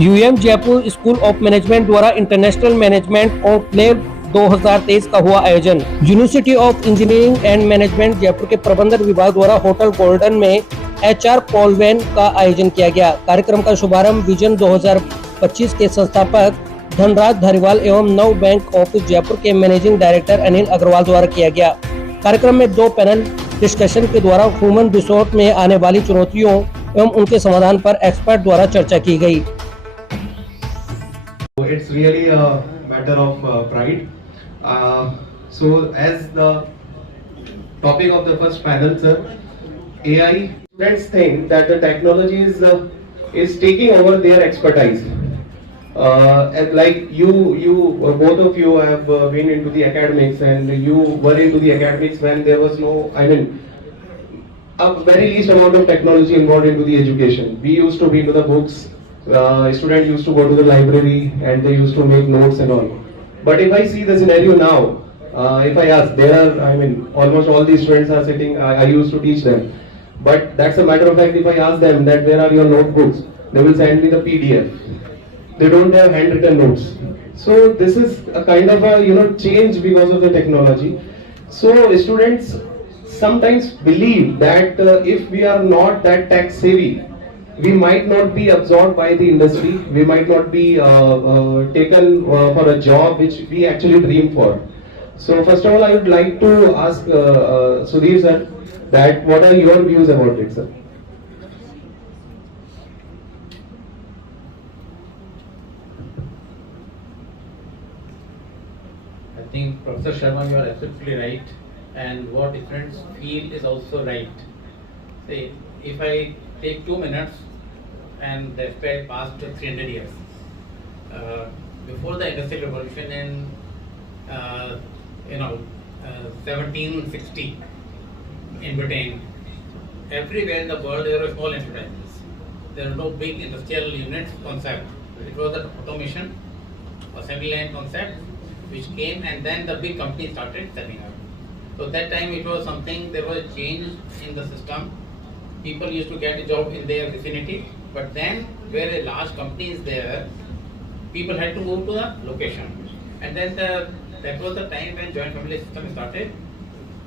UM Jaipur school of management द्वारा international management conclave 2023 का हुआ आयोजन। University of engineering and management Jaipur के प्रबंधन विभाग द्वारा होटल गोल्डन में एचआर कॉलवेन का आयोजन किया गया। कार्यक्रम का शुभारंभ विजन 2025 के संस्थापक धनराज धारीवाल एवं नव बैंक ऑफिस जयपुर के मैनेजिंग डायरेक्टर अनिल अग्रवाल द्वारा किया गया। कार्यक्रम में 2 पैनल डिस्कशन के द्वारा ह्यूमन रिसोर्स में आने वाली चुनौतियों एवं उनके समाधान पर एक्सपर्ट द्वारा चर्चा की गई। It's really a matter of pride. So as the topic of the first panel, sir, AI students think that the technology is taking over their expertise. And like both of you have been into the academics, and you were into the academics when there was no, I mean, a very least amount of technology involved into the education. We used to be into the books. Students used to go to the library and they used to make notes and all. But if I see the scenario now, if I ask, there are, I mean, almost all these students are sitting, I used to teach them. But that's a matter of fact, if I ask them that where are your notebooks, they will send me the PDF. They don't have handwritten notes. So this is a kind of a, change because of the technology. So students sometimes believe that if we are not that tech savvy, we might not be absorbed by the industry, we might not be taken for a job which we actually dream for. So first of all, I would like to ask Sudhir sir, that what are your views about it, sir? I think Professor Sharma, you are absolutely right, and what students feel is also right. Say, if I take 2 minutes and describe past 300 years, before the Industrial Revolution in 1760 in Britain, everywhere in the world there were small enterprises. There were no big industrial units concept. It was the automation, assembly line concept which came, and then the big companies started setting up. So that time it was something, there was a change in the system. People used to get a job in their vicinity, but then where a large company is there, people had to move to the location. And then that was the time when joint family system started,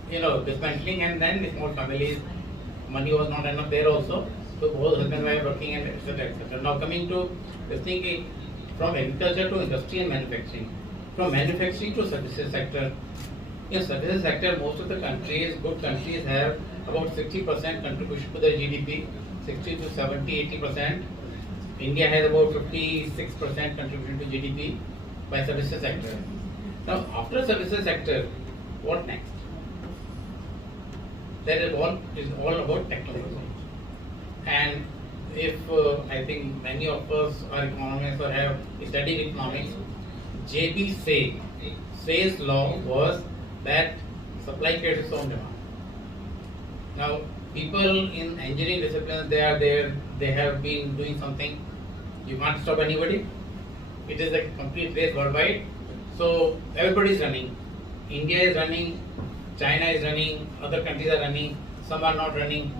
dismantling, and then the small families, money was not enough there also. So both husband and wife working, and etc. etc. Now coming to this thing, from agriculture to industry and manufacturing, from manufacturing to services sector. In services sector, most of the countries, good countries, have about 60% contribution to their GDP, 60 to 70, 80%. India has about 56% contribution to GDP by services sector. Now, after services sector, what next? That is all about technology. And if I think many of us are economists or have studied economics, J.B. Say's law was that supply creates its own demand. Now, people in engineering disciplines, they are there, they have been doing something. You can't stop anybody. It is a complete race worldwide. So everybody is running. India is running, China is running, other countries are running, some are not running.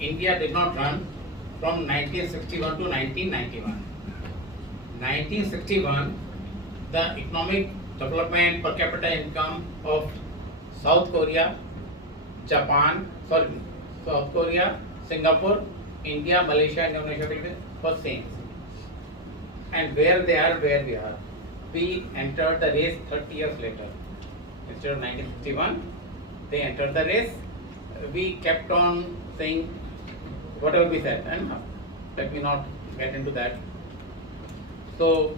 India did not run from 1961 to 1991. 1961, the economic development per capita income of South Korea, Singapore, India, Malaysia, Indonesia was same. And where they are, where we are. We entered the race 30 years later. Instead of 1961, they entered the race. We kept on saying whatever we said, and let me not get into that. So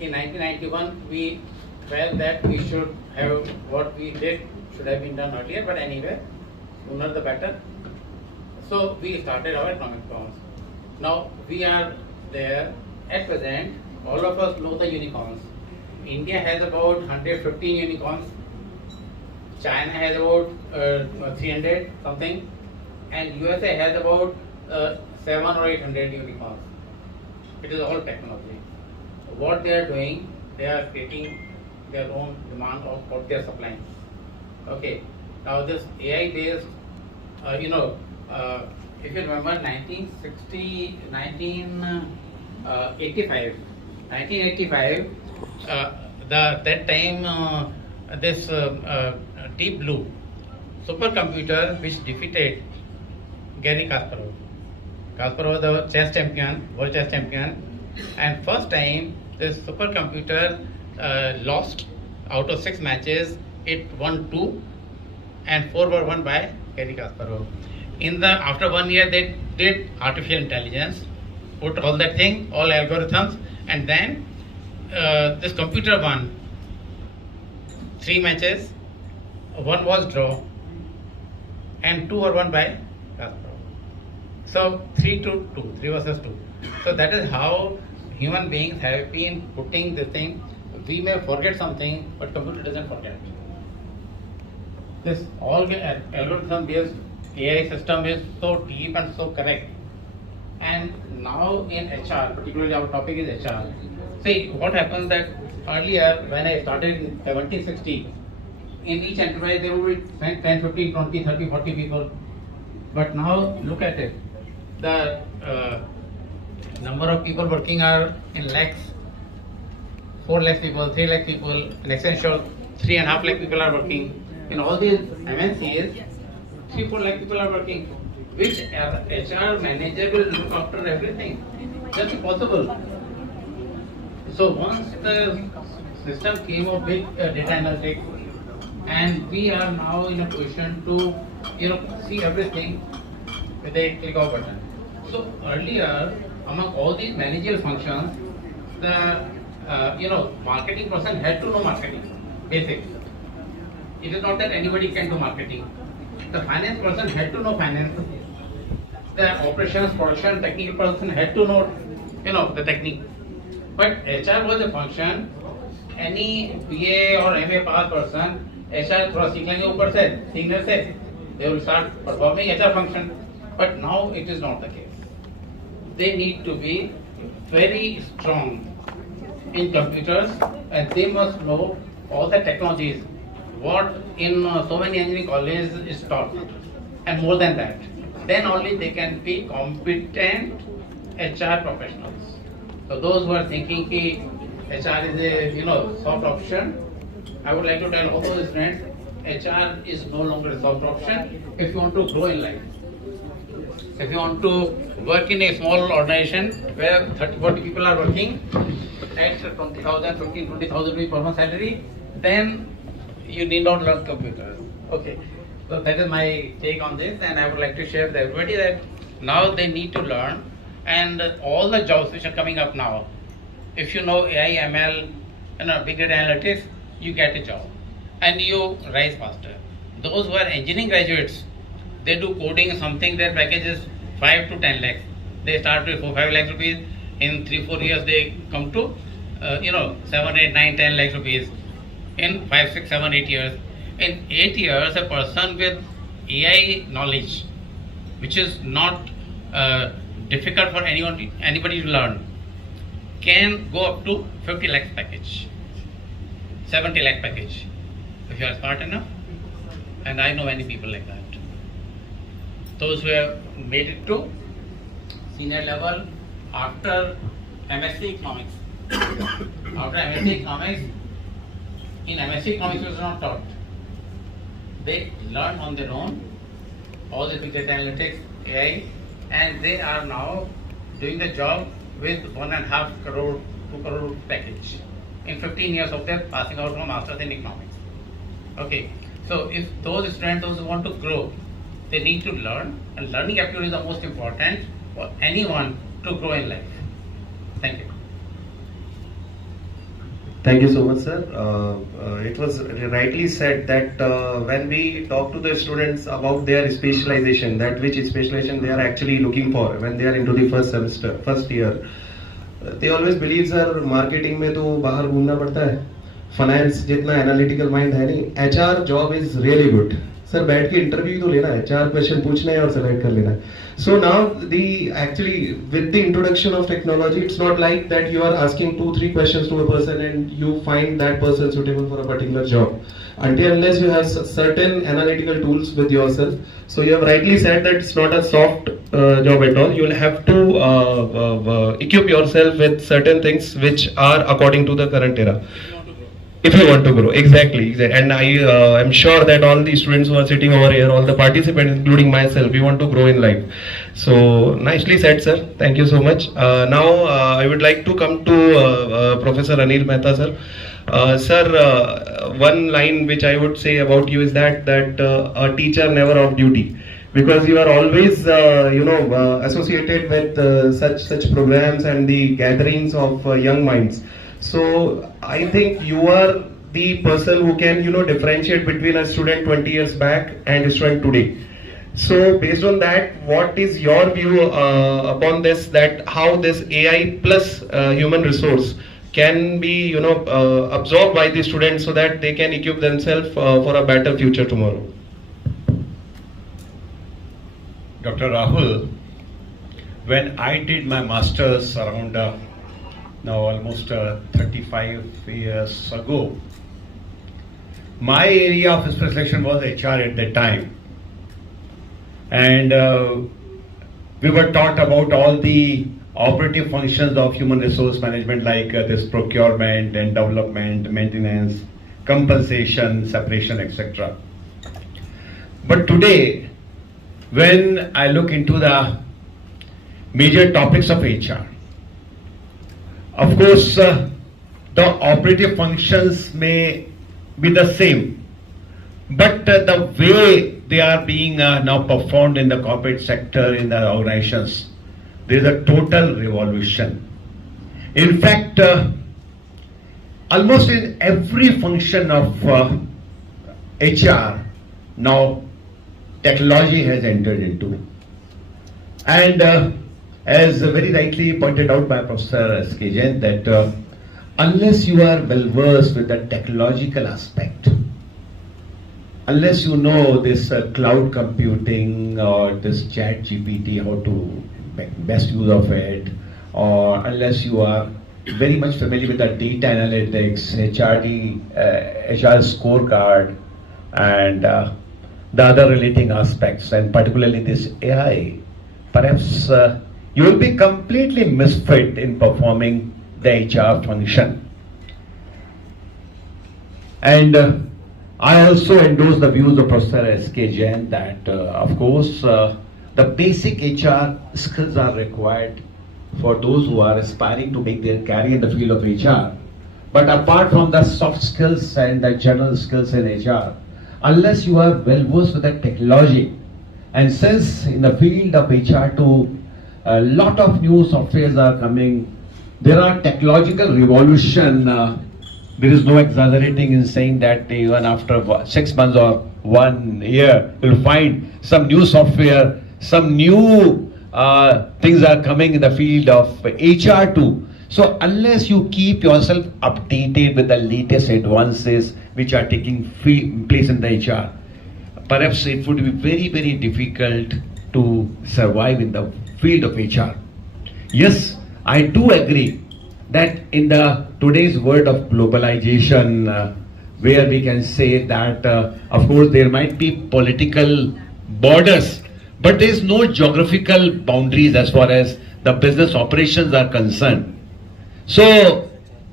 in 1991, we felt that we should have what we did should have been done earlier, but anyway, sooner the better. So we started our economic reforms. Now we are there at present. All of us know the unicorns. India has about 115 unicorns. China has about 300 something, and USA has about 700 or 800 unicorns. It is all technology. What they are doing, they are creating their own demand of what they are supplying. Okay. Now this AI based, if you remember 1960, 85, 1985, that time this Deep Blue supercomputer which defeated Gary Kasparov. Kasparov was the chess champion, world chess champion, and first time this supercomputer lost out of 6 matches. It won 2, and 4 were won by Gary Kasparov. After 1 year, they did artificial intelligence, put all that thing, all algorithms, and then this computer won 3 matches. 1 was draw, and 2 were won by Kasparov. So 3 versus 2. So that is how human beings have been putting this thing. We may forget something, but computer doesn't forget. This all algorithm-based AI system is so deep and so correct. And now in HR, particularly our topic is HR. See what happens that earlier when I started in 1760, in each enterprise there would be 10, 15, 20, 30, 40 people. But now look at it. The number of people working are in lakhs. 4 lakh people, 3 lakh people, in Accenture 3.5 lakh people are working. In all these MNCs, 3-4 lakh people are working. Which HR manager will look after everything? That's impossible. So once the system came up with data analytics, and we are now in a position to see everything with a click of a button. So earlier, among all these managerial functions, the marketing person had to know marketing, basics. It is not that anybody can do marketing. The finance person had to know finance. The operations, production, technical person had to know, the technique. But HR was a function. Any BA or MA pass person, HR थोड़ा सीख लेंगे ऊपर से, सीखने से, they will start performing HR function. But now it is not the case. They need to be very strong in computers, and they must know all the technologies, what in so many engineering colleges is taught, and more than that. Then only they can be competent HR professionals. So those who are thinking that HR is a soft option, I would like to tell all those friends, HR is no longer a soft option if you want to grow in life. If you want to work in a small organization where 30-40 people are working at 20,000, 15, 20,000 rupees per month salary, then you need not learn computers. Okay, so that is my take on this, and I would like to share with everybody that now they need to learn, and all the jobs which are coming up now, if you know AI, ML, big data analytics, you get a job and you rise faster. Those who are engineering graduates, they do coding something, their package is 5 to 10 lakhs. They start with 4-5 lakhs rupees. In 3-4 years, they come to 7, 8, 9, 10 lakhs rupees. In 5, 6, 7, 8 years. In 8 years, a person with AI knowledge, which is not difficult for anybody to learn, can go up to 50 lakhs package, 70 lakh package, if you are smart enough. And I know many people like that. Those who have made it to senior level after MSc Economics. After MSc Economics, in MSc Economics it was not taught. They learned on their own all the big data analytics, AI, and they are now doing the job with 1.5 crore, 2 crore package in 15 years of their passing out from Masters in Economics. Okay, so if those students, those who want to grow, they need to learn, and learning aptitude is the most important for anyone to grow in life. Thank you. Thank you so much, sir. It was rightly said that when we talk to the students about their specialization, that which specialization they are actually looking for when they are into the first year, they always believe, sir, marketing में तो बाहर घूमना पड़ता है, finance जितना analytical mind है नहीं, HR job is really good. Sir बैठ के इंटरव्यू तो लेना है, 4 क्वेश्चन पूछना है और सेलेक्ट कर लेना है. So now actually with the introduction of technology, it's not like that you are asking 2-3 questions to a person and you find that person suitable for a particular job. Until unless you have certain analytical tools with yourself. So you have rightly said that it's not a soft job at all. You will have to equip yourself with certain things which are according to the current era. If you want to grow, exactly. And I am sure that all the students who are sitting over here, all the participants, including myself, we want to grow in life. So nicely said, sir. Thank you so much. Now I would like to come to Professor Anil Mehta, sir. Sir, one line which I would say about you is that a teacher never off duty, because you are always associated with such programs and the gatherings of young minds. So I think you are the person who can differentiate between a student 20 years back and a student today. So based on that, what is your view upon this, that how this AI plus human resource can be absorbed by the students so that they can equip themselves for a better future tomorrow? Dr. Rahul, when I did my masters around now almost 35 years ago, my area of specialization was HR at that time, and we were taught about all the operative functions of human resource management, like this procurement and development, maintenance, compensation, separation, etc. But today, when I look into the major topics of HR, of course, the operative functions may be the same, but the way they are being now performed in the corporate sector, in the organizations, there is a total revolution. In fact, almost in every function of HR, now technology has entered into. And as very rightly pointed out by Professor S.K. Jain, that unless you are well versed with the technological aspect, unless you know this cloud computing or this chat GPT, how to make best use of it, or unless you are very much familiar with the data analytics, HR scorecard, and the other relating aspects, and particularly this AI, perhaps you will be completely misfit in performing the HR function. And I also endorse the views of Professor S.K. Jain that, of course, the basic HR skills are required for those who are aspiring to make their career in the field of HR. But apart from the soft skills and the general skills in HR, unless you are well versed with the technology, and since in the field of HR too, a lot of new softwares are coming, there are technological revolution. There is no exaggerating in saying that even after 6 months or 1 year, you'll find some new software, some new things are coming in the field of HR too. So unless you keep yourself updated with the latest advances which are taking place in the HR, perhaps it would be very, very difficult to survive in the field of HR. Yes, I do agree that in the today's world of globalization, where we can say that, of course, there might be political borders, but there is no geographical boundaries as far as the business operations are concerned. So,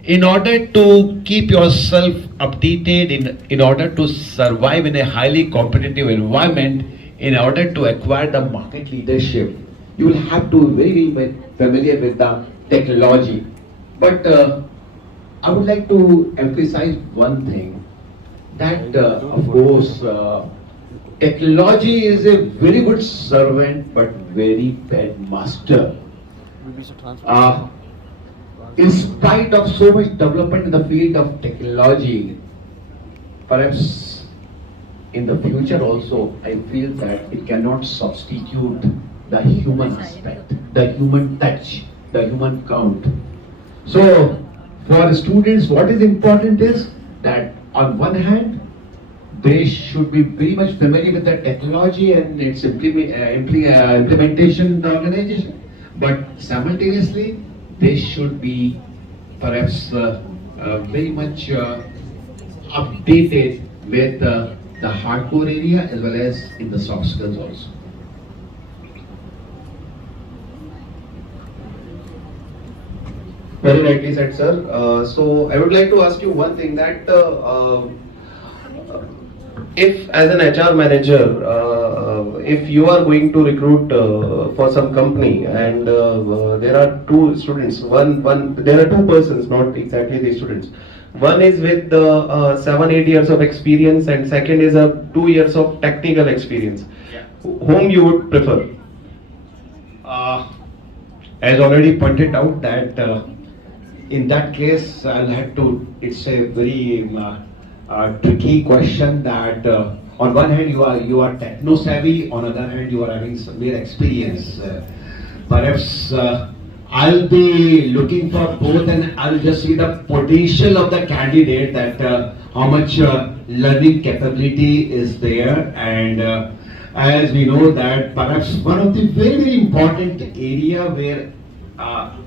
in order to keep yourself updated, in order to survive in a highly competitive environment, in order to acquire the market leadership, you will have to be very familiar with the technology. But I would like to emphasize one thing, that of course technology is a very good servant but very bad master. In spite of so much development in the field of technology, perhaps in the future also, I feel that it cannot substitute the human aspect, the human touch, the human count. So, for students, what is important is that on one hand, they should be very much familiar with the technology and its implementation in the organization, but simultaneously, they should be perhaps very much updated with the hardcore area as well as in the soft skills also. Very rightly said, sir. So I would like to ask you one thing that if as an HR manager, if you are going to recruit for some company and there are two students, there are two persons, not exactly the students. One is with 7-8 years of experience and second is a 2 years of technical experience. Yeah. Whom you would prefer? As already pointed out that in that case I'll have to, it's a very tricky question that on one hand you are techno savvy, on other hand you are having severe experience. Perhaps I'll be looking for both and I'll just see the potential of the candidate that how much learning capability is there, and as we know that perhaps one of the very, very important area where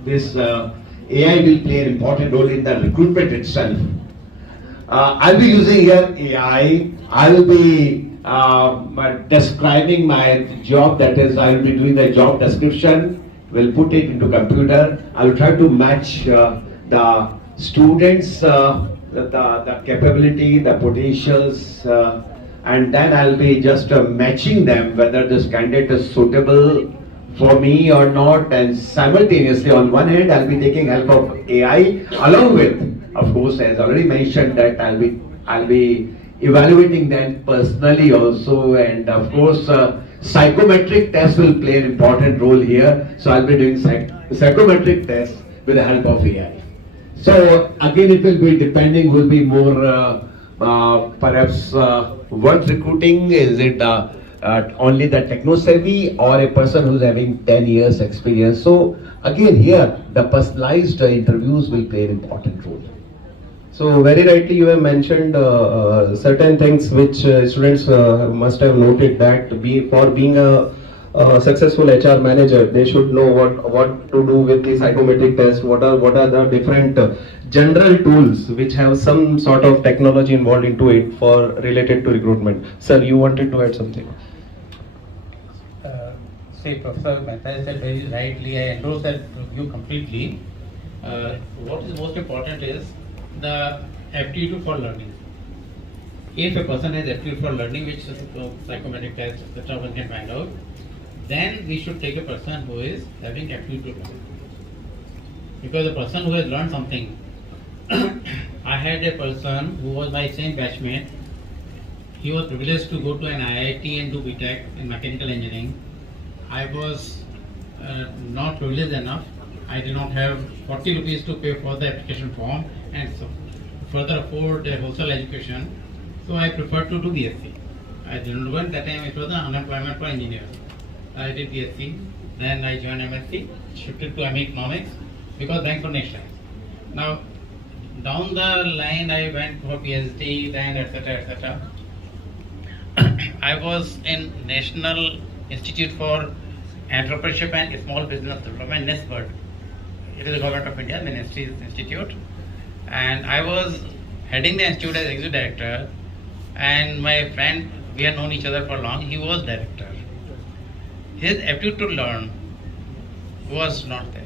this AI will play an important role in the recruitment itself. I'll be using here AI. I will be describing my job, that is I will be doing the job description, will put it into computer. I will try to match the students, the capability, the potentials, and then I'll be just matching them whether this candidate is suitable for me or not, and simultaneously on one hand I'll be taking help of AI along with, of course, as already mentioned, that I'll be evaluating them personally also, and of course psychometric tests will play an important role here, so I'll be doing psychometric tests with the help of AI. So again it will be depending, will be more perhaps worth recruiting. Is it only the techno savvy or a person who's having 10 years experience? So again here the personalized interviews will play an important role. So very rightly you have mentioned certain things which students must have noted, that for being a successful HR manager, they should know what to do with the psychometric test, what are the different general tools which have some sort of technology involved into it for related to recruitment. Sir, you wanted to add something? See, Professor Mehta said very rightly, I endorse that view completely. What is most important is the aptitude for learning. If a person has aptitude for learning, which is psychometric test, etc., one can find out, then we should take a person who is having aptitude to learn. Because a person who has learned something, I had a person who was my same batchmate. He was privileged to go to an IIT and do BTech in mechanical engineering. I was not privileged enough. I did not have 40 rupees to pay for the application form and so further afford a wholesale education. So I preferred to do BSc. I didn't want that time, it was an unemployment for engineers. I did BSc, then I joined MSc, shifted to MA Economics because banks were nationalized. Now, down the line I went for PhD, then etc. etc. I was in National Institute for Entrepreneurship and Small Business Development, NISBUD. It is the Government of India, Ministry Institute. And I was heading the institute as executive director, and my friend, we had known each other for long, he was director. His aptitude to learn was not there.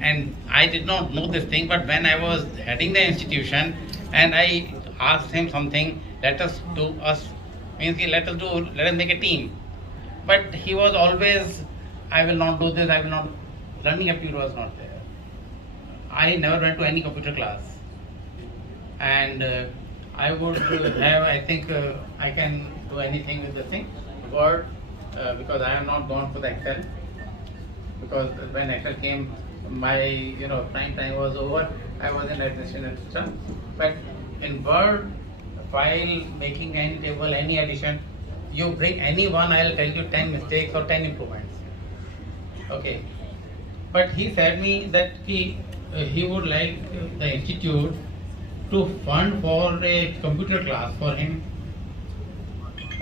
And I did not know this thing, but when I was heading the institution and I asked him something, let us let us make a team. But he was always, I will not do this, I will not, learning aptitude was not there. I never went to any computer class. And I would have, I think I can do anything with the thing, Word, because I have not gone for the Excel. Because when Excel came, my prime time was over. I was in administration system. But in Word, file, making any table, any addition, you bring any one, I'll tell you 10 mistakes or 10 improvements. Okay. But he said me that he would like the institute to fund for a computer class for him,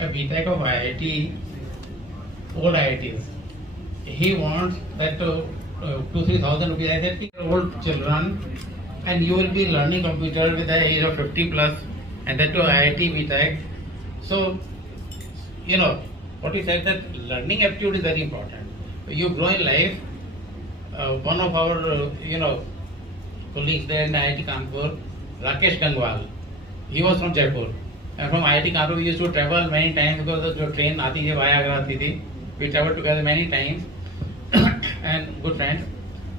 a BTech of IIT, old IITs. He wants that 2,000-3,000 rupees. I said, old children, and you will be learning computer with the age of 50 plus, and that to IIT BTech. So, what he said, that learning aptitude is very important. You grow in life, one of our, colleagues there in IIT Kanpur, Rakesh Gangwal, he was from Jaipur. And from IIT Kanpur, we used to travel many times because the train aati thi via Agra aati thi. We traveled together many times and good friends.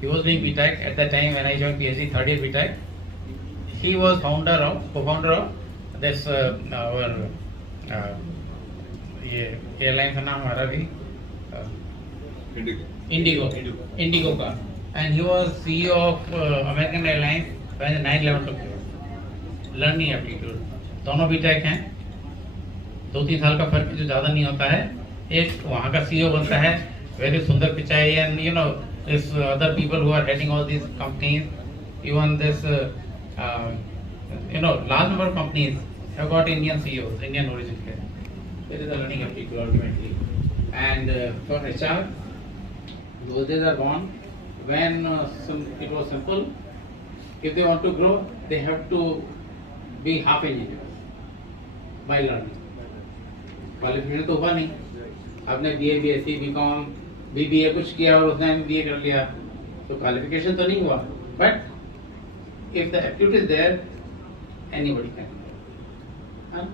He was doing BTech at that time when I joined PhD, third year BTech. He was co-founder of this our ये airline का नाम हमारा भी Indigo का, and he was CEO of American Airlines when the 9/11 took place. Learning aptitude, दोनों BTech हैं, 2-3 साल का फर्क जो ज़्यादा नहीं होता है. एक वहाँ का CEO बनता है, very सुंदर Pichai, and this other people who are heading all these companies, even this large number of companies have got Indian CEOs, Indian origin. It is a learning aptitude ultimately. And for HR, those days are gone when it was simple. If they want to grow, they have to be half engineers by learning. Qualification तो हुआ नहीं, आपने BA, BSc, BCom, BBA कुछ किया और उसने MBA कर लिया, तो क्वालिफिकेशन तो नहीं हुआ. But if the aptitude is there, anybody can. And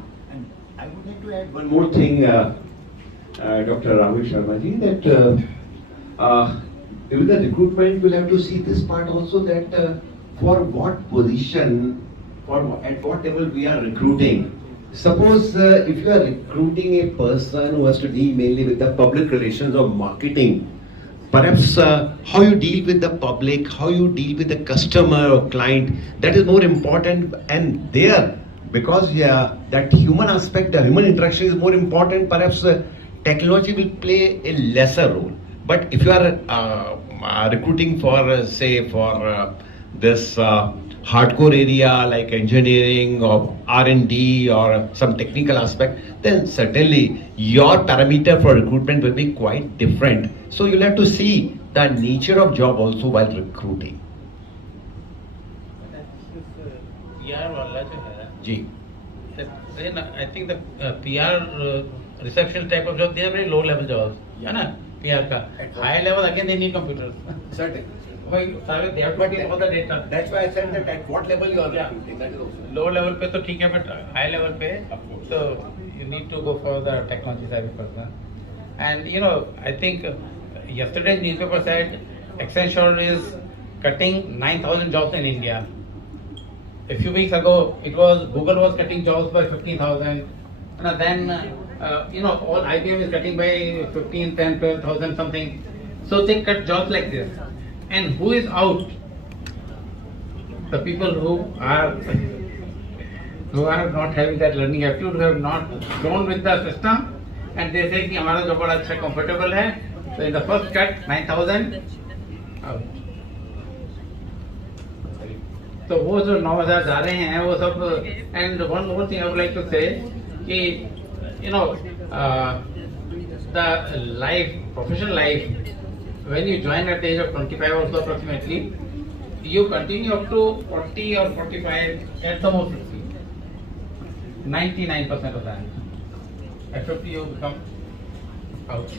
I would like to add one more thing, Dr. Rahul Sharma ji, that during the recruitment we'll have to see this part also, that for what position, at what level we are recruiting. Suppose if you are recruiting a person who has to deal mainly with the public relations or marketing, perhaps how you deal with the public, how you deal with the customer or client, that is more important. And there, because that human aspect, the human interaction is more important, perhaps technology will play a lesser role. But if you are recruiting for this hardcore area like engineering or R&D or some technical aspect, then certainly your parameter for recruitment will be quite different. So you'll have to see the nature of job also while recruiting. PR वाला जो है, जी. then I think the PR reception type of job, they are very low level jobs, है ना? PR का high level again they need computers. Certainly. They have to get all the data. That's why I said that at what level you are recruiting, that is also. Low level पे तो ठीक है, but high level पे, so you need to go for the technology savvy person. And I think yesterday's newspaper said Accenture is cutting 9,000 jobs in India. A few weeks ago, Google was cutting jobs by 15,000. And then all IBM is cutting by 15, 10, 12,000 something. So they cut jobs like this. And who is out? The people who are not having that learning aptitude, who have not grown with the system, and they say कि हमारा job बड़ा अच्छा comfortable है. So in the first cut 9,000 out. तो वो जो 9,000 जा रहे हैं वो सब. And one more thing I would like to say कि the life, professional life, when you join at the age of 25 or so approximately, you continue up to 40 or 45, at the most 50. 99% of that. At 50 you become out.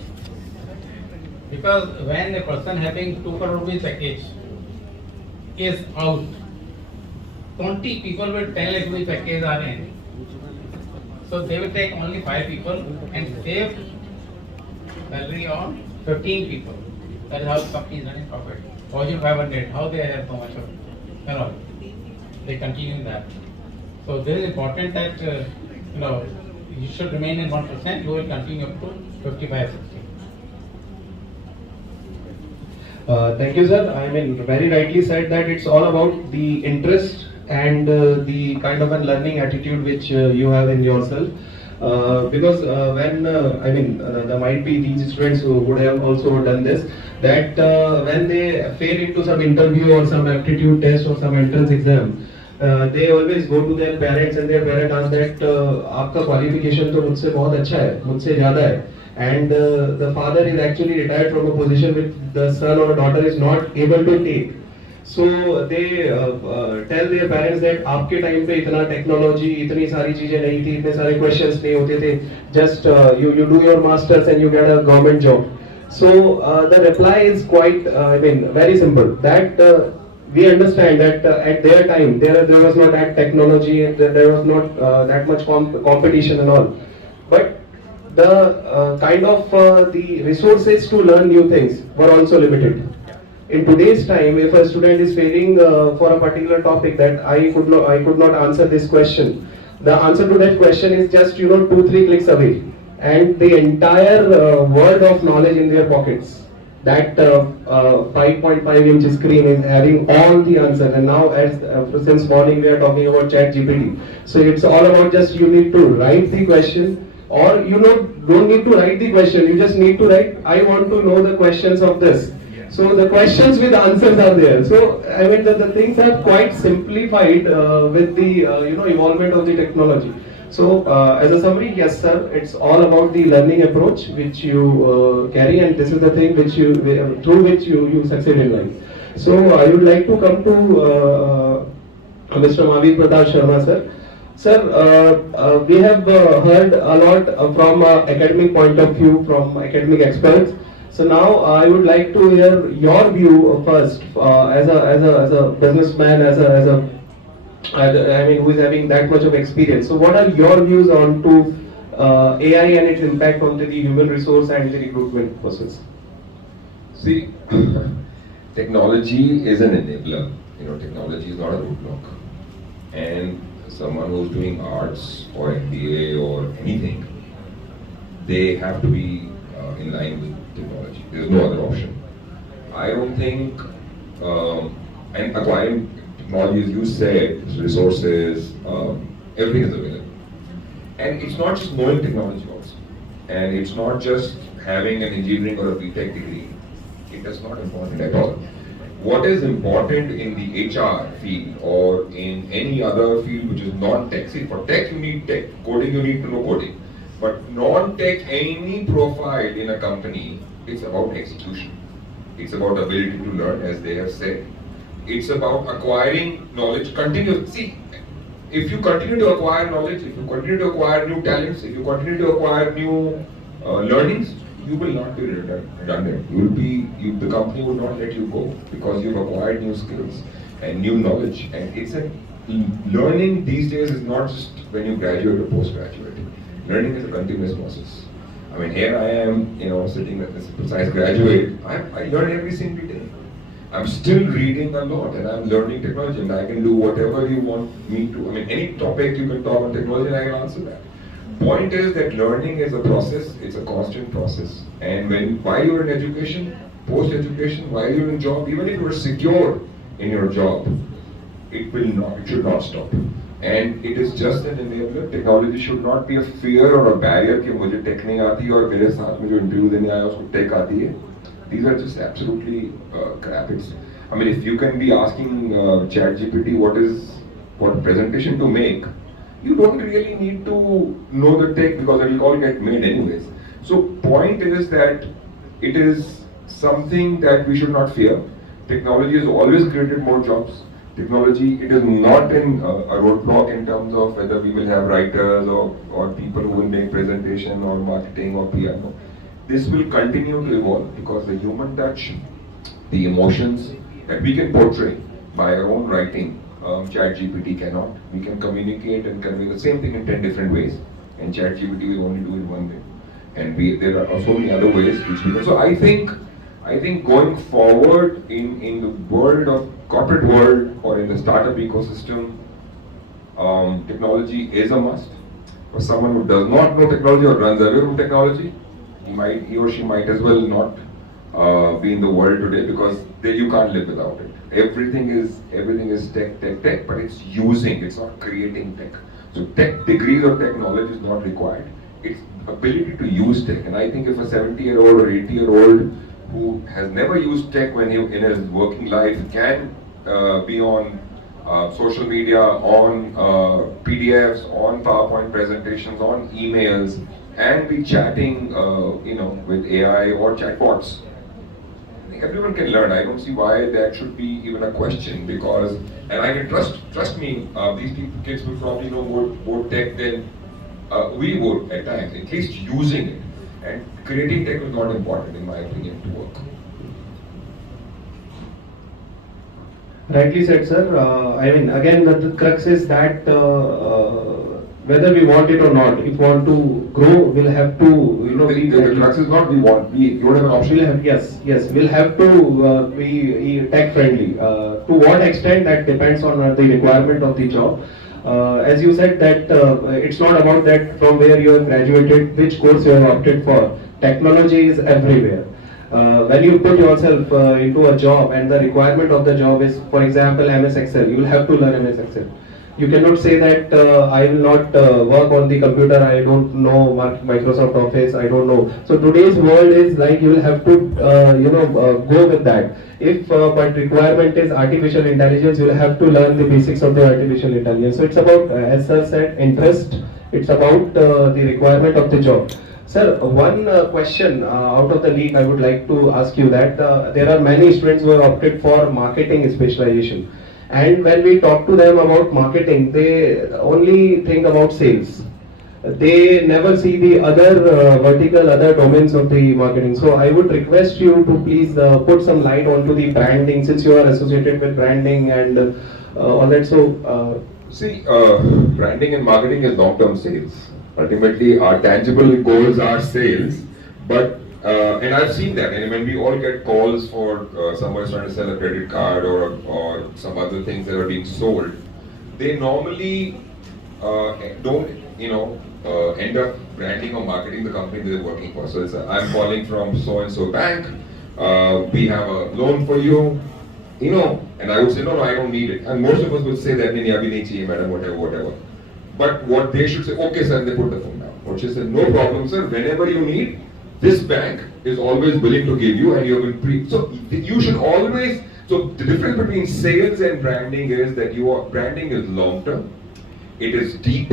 Because when a person having 2 crore rupees package is out, 20 people with 10 lakh rupees package are in. So they will take only 5 people and save salary on 15 people. That is how the company is running profit. Fortune 500, how they have so much of, they continue that. So this is important that, you should remain in 1%, you will continue up to 55, 60. Thank you, sir. I mean, very rightly said that it's all about the interest and the kind of a learning attitude which you have in yourself. Because when there might be these students who would have also done this, that when they fail into some interview or some aptitude test or some entrance exam, they always go to their parents and their parents ask that आपका qualification तो मुझसे बहुत अच्छा है, मुझसे ज़्यादा है, and the father is actually retired from a position which the son or daughter is not able to take. So they tell their parents that आपके टाइम पे इतना टेक्नोलॉजी, इतनी सारी चीजें नहीं थी, इतने सारे क्वेश्चंस नहीं होते थे, just you do your masters and you get a government job. So the reply is quite, very simple. That we understand that at their time there was not that technology and there was not that much competition and all. But the kind of the resources to learn new things were also limited. In today's time, if a student is failing for a particular topic that I could not answer this question, the answer to that question is just 2-3 clicks away, and the entire world of knowledge in their pockets. That 5.5-inch screen is having all the answers, and now as since morning we are talking about Chat GPT. So it's all about just you need to write the question, or don't need to write the question. You just need to write, I want to know the questions of this. So the questions with answers are there. So I mean the things are quite simplified with the involvement of the technology. So as a summary, yes sir, it's all about the learning approach which you carry, and this is the thing which you through which you succeed in life. So I would like to come to Mr. Mahavir Pratap Sharma sir. Sir, we have heard a lot from academic point of view, from academic experts. So now I would like to hear your view first, as a businessman, who is having that much of experience. So what are your views on to AI and its impact on the human resource and the recruitment process? See, technology is an enabler. Technology is not a roadblock. And someone who's doing arts or MBA or anything, they have to be in line with technology. There's no other option. I don't think, and acquiring technology, as you said, resources, everything is available. And it's not just knowing technology also. And it's not just having an engineering or a BTech degree. It is not important at all. What is important in the HR field or in any other field which is non-tech, see, for tech you need tech, coding you need to know coding. But non-tech, any profile in a company, it's about execution. It's about ability to learn, as they have said. It's about acquiring knowledge continuously. See, if you continue to acquire knowledge, if you continue to acquire new talents, if you continue to acquire new learnings, you will not be redundant. The company will not let you go because you've acquired new skills and new knowledge. And learning these days is not just when you graduate or postgraduate. Learning is a continuous process. I mean, here I am, sitting at this precise graduate. I learn every single day. I'm still reading a lot, and I'm learning technology, and I can do whatever you want me to. I mean, any topic you can talk on technology, and I can answer that. Point is that learning is a process. It's a constant process. And while you're in education, post-education, while you're in job, even if you're secure in your job, it should not stop. And it is just an enabler. Technology should not be a fear or a barrier कि मुझे tech नहीं आती और मेरे साथ में जो interview देने आया उसको tech आती है. These are just absolutely crap. I mean, if you can be asking ChatGPT what presentation to make, you don't really need to know the tech because it will all get made anyways. So point is that it is something that we should not fear. Technology has always created more jobs. Technology, it is not a roadblock in terms of whether we will have writers or people who will make presentation or marketing or PR. No. This will continue to evolve because the human touch, the emotions that we can portray by our own writing, ChatGPT cannot. We can communicate and convey the same thing in 10 different ways, and ChatGPT will only do it one way. And there are so many other ways which we can. So I think going forward in the world of corporate world or in the startup ecosystem, technology is a must. For someone who does not know technology or runs away from technology, he or she might as well not be in the world today because you can't live without it. Everything is tech, but it's not creating tech. So tech degrees of tech knowledge is not required. It's ability to use tech. And I think if a 70-year-old or 80-year-old who has never used tech in his working life can be on social media, on PDFs, on PowerPoint presentations, on emails, and be chatting, with AI or chatbots. I think everyone can learn. I don't see why that should be even a question because, and I can trust me, these kids will probably know more tech than we would at times, at least using it. And creating tech is not important, in my opinion, to work. Rightly said, sir. I mean, again, the crux is that whether we want it or not, if we want to grow, we'll have to, The crux is not you don't have an option. Yes, we'll have to be tech friendly. To what extent, that depends on the requirement of the job. As you said that it's not about that from where you have graduated, which course you have opted for. Technology is everywhere. When you put yourself into a job and the requirement of the job is, for example, MS Excel, you will have to learn MS Excel. You cannot say that I will not work on the computer, I don't know Microsoft Office, I don't know. So today's world is like you will have to go with that. If but requirement is artificial intelligence, you will have to learn the basics of the artificial intelligence. So it's about, as sir said, interest. It's about the requirement of the job. Sir, one question out of the league I would like to ask you that there are many students who have opted for marketing specialization. And when we talk to them about marketing, they only think about sales. They never see the other vertical, other domains of the marketing. So I would request you to please put some light onto the branding, since you are associated with branding and all that. So, See, branding and marketing is long-term sales. Ultimately, our tangible goals are sales, but and I've seen that. And when we all get calls for someone trying to sell a credit card or some other things that are being sold, they normally don't end up branding or marketing the company they're working for. So it's I'm calling from so and so bank. We have a loan for you. And I would say, no, I don't need it. And most of us would say that, madam, whatever. But what they should say, okay, sir, they put the phone down. Or she said, no problem, sir, whenever you need, this bank is always willing to give you, and you have been so you should always, so the difference between sales and branding is that branding is long term, it is deep,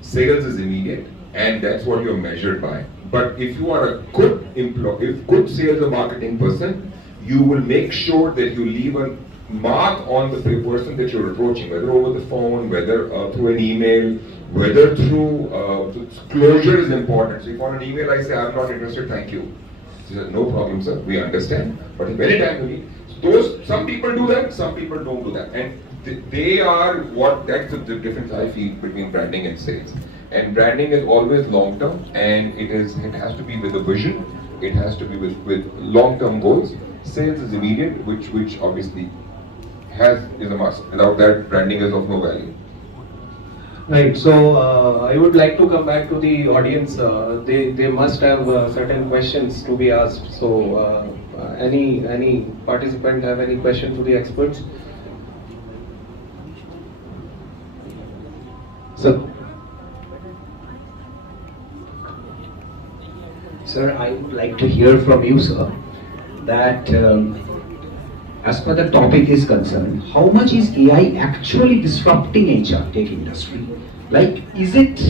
sales is immediate, and that's what you're measured by. But if you are a good employee, good sales or marketing person, you will make sure that you leave a mark on the person that you're approaching, whether over the phone, whether through an email, whether through closure is important. So if on an email I say, I'm not interested, thank you. She says, no problem, sir, we understand. But if any time you need, some people do that, some people don't do that. And they are that's the difference I feel between branding and sales. And branding is always long term, and it has to be with a vision, it has to be with long term goals. Sales is immediate, which obviously is a must. Without that, branding is of no value. right. So I would like to come back to the audience. They must have certain questions to be asked. So any participant have any question to the experts? Sir, I would like to hear from you, sir, that as per the topic is concerned, how much is AI actually disrupting HR tech industry? Like, is it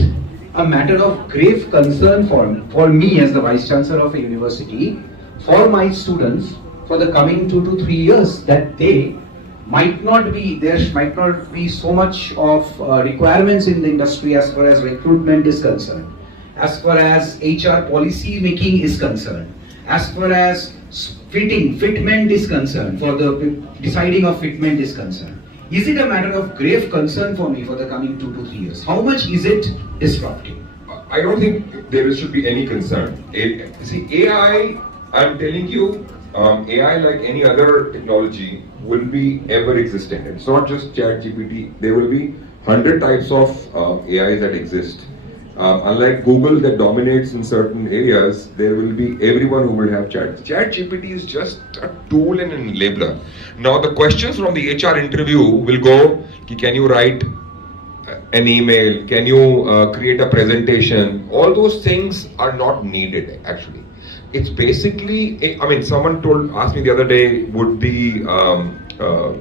a matter of grave concern for me as the Vice Chancellor of a university, for my students, for the coming 2 to 3 years, that there might not be so much of requirements in the industry as far as recruitment is concerned, as far as HR policy making is concerned, as far as fitment is concerned, for the deciding of fitment is concerned. Is it a matter of grave concern for me for the coming 2 to 3 years? How much is it disrupting? I don't think there should be any concern. See, AI, I'm telling you, AI, like any other technology, will be ever existent. It's not just ChatGPT. There will be 100 types of AIs that exist. Unlike Google that dominates in certain areas, there will be everyone who will have chat. ChatGPT is just a tool and an enabler. Now the questions from the HR interview will go, can you write an email? Can you create a presentation? All those things are not needed actually. It's basically, someone asked me the other day, would the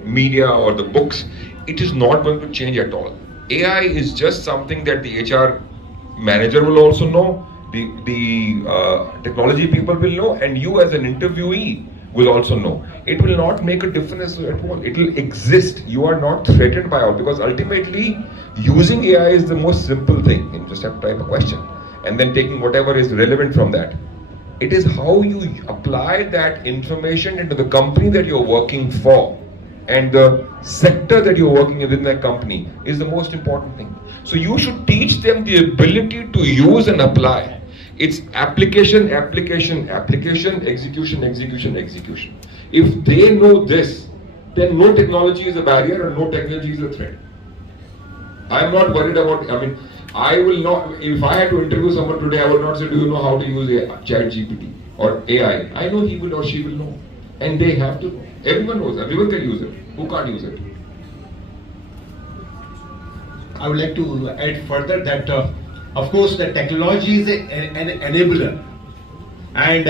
media or the books, it is not going to change at all. AI is just something that the HR manager will also know, the technology people will know, and you as an interviewee will also know. It will not make a difference at all. It will exist. You are not threatened by it, because ultimately using AI is the most simple thing. You just have to type a question and then taking whatever is relevant from that. It is how you apply that information into the company that you're working for, and the sector that you're working within that company is the most important thing. So you should teach them the ability to use and apply. It's application, application, application, execution, execution, execution. If they know this, then no technology is a barrier and no technology is a threat. I'm not worried about, I will not, if I had to interview someone today, I would not say, do you know how to use chat GPT or AI? I know he will or she will know. And they have to know. Everyone knows, everyone can use it. Who can't use it? I would like to add further that, of course, the technology is an enabler, and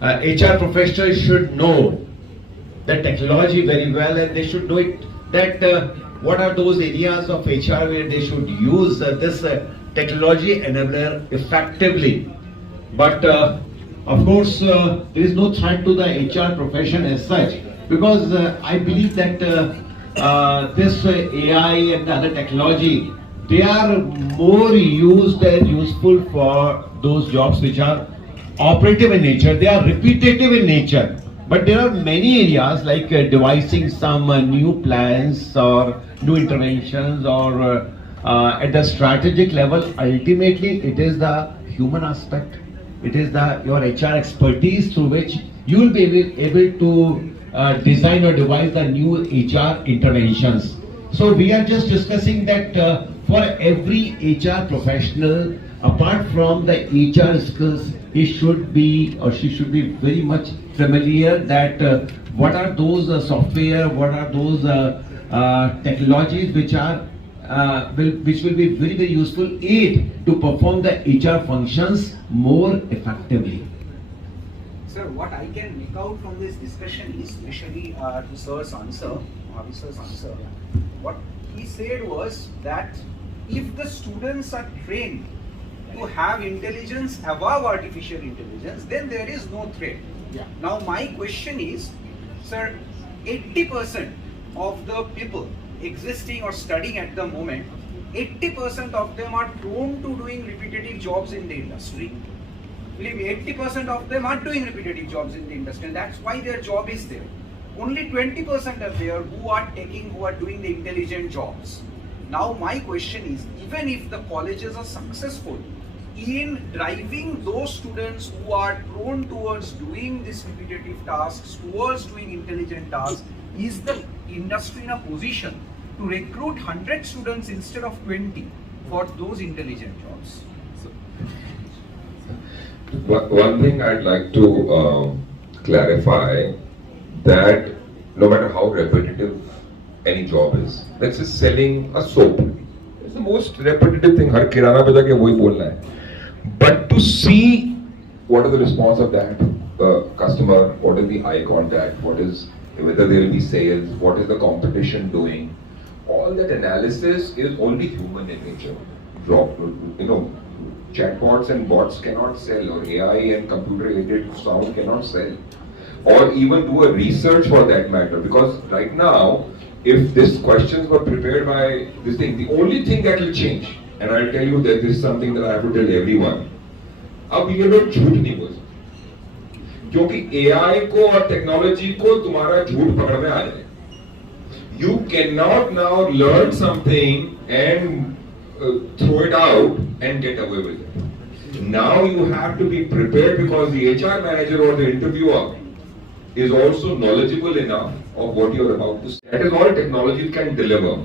HR professionals should know the technology very well, and they should know it, that what are those areas of HR where they should use this technology enabler effectively. But of course, there is no threat to the HR profession as such, because I believe that this AI and other technology, they are more used and useful for those jobs which are operative in nature, they are repetitive in nature. But there are many areas like devising some new plans or new interventions, or at the strategic level, ultimately it is the human aspect. It is your HR expertise through which you will be able to design or devise the new HR interventions. So we are just discussing that for every HR professional, apart from the HR skills, he should be or she should be very much familiar that what are those software, what are those technologies which are which will be very, very useful aid to perform the HR functions more effectively. Sir, what I can make out from this discussion is, especially to Sir's answer, what he said was that if the students are trained to have intelligence above artificial intelligence, then there is no threat. Yeah. Now my question is, sir, 80% of the people existing or studying at the moment, 80% of them are prone to doing repetitive jobs in the industry. Believe me, 80% of them are doing repetitive jobs in the industry, and that's why their job is there. Only 20% are there who are doing the intelligent jobs. Now my question is, even if the colleges are successful in driving those students who are prone towards doing these repetitive tasks, towards doing intelligent tasks, is the industry in a position to recruit 100 students instead of 20 for those intelligent jobs? One thing I'd like to clarify, that no matter how repetitive any job is, let's say selling a soap, it's the most repetitive thing. Har kirana pe jaake wohi bolna hai. But to see what is the response of that customer, what is the eye contact, whether there will be sales, what is the competition doing, all that analysis is only human in nature. Chatbots and bots cannot sell, or AI and computer-aided sound cannot sell, or even do a research for that matter. Because right now, if these questions were prepared by this thing, the only thing that will change, and I'll tell you that this is something that I have to tell everyone, अब ये लोग झूठ नहीं बोल सकते, क्योंकि AI को और टेक्नोलॉजी को तुम्हारा झूठ पकड़ में आ जाए. You cannot now learn something and throw it out and get away with it. Now you have to be prepared, because the HR manager or the interviewer is also knowledgeable enough of what you're about to say. That is all technology can deliver.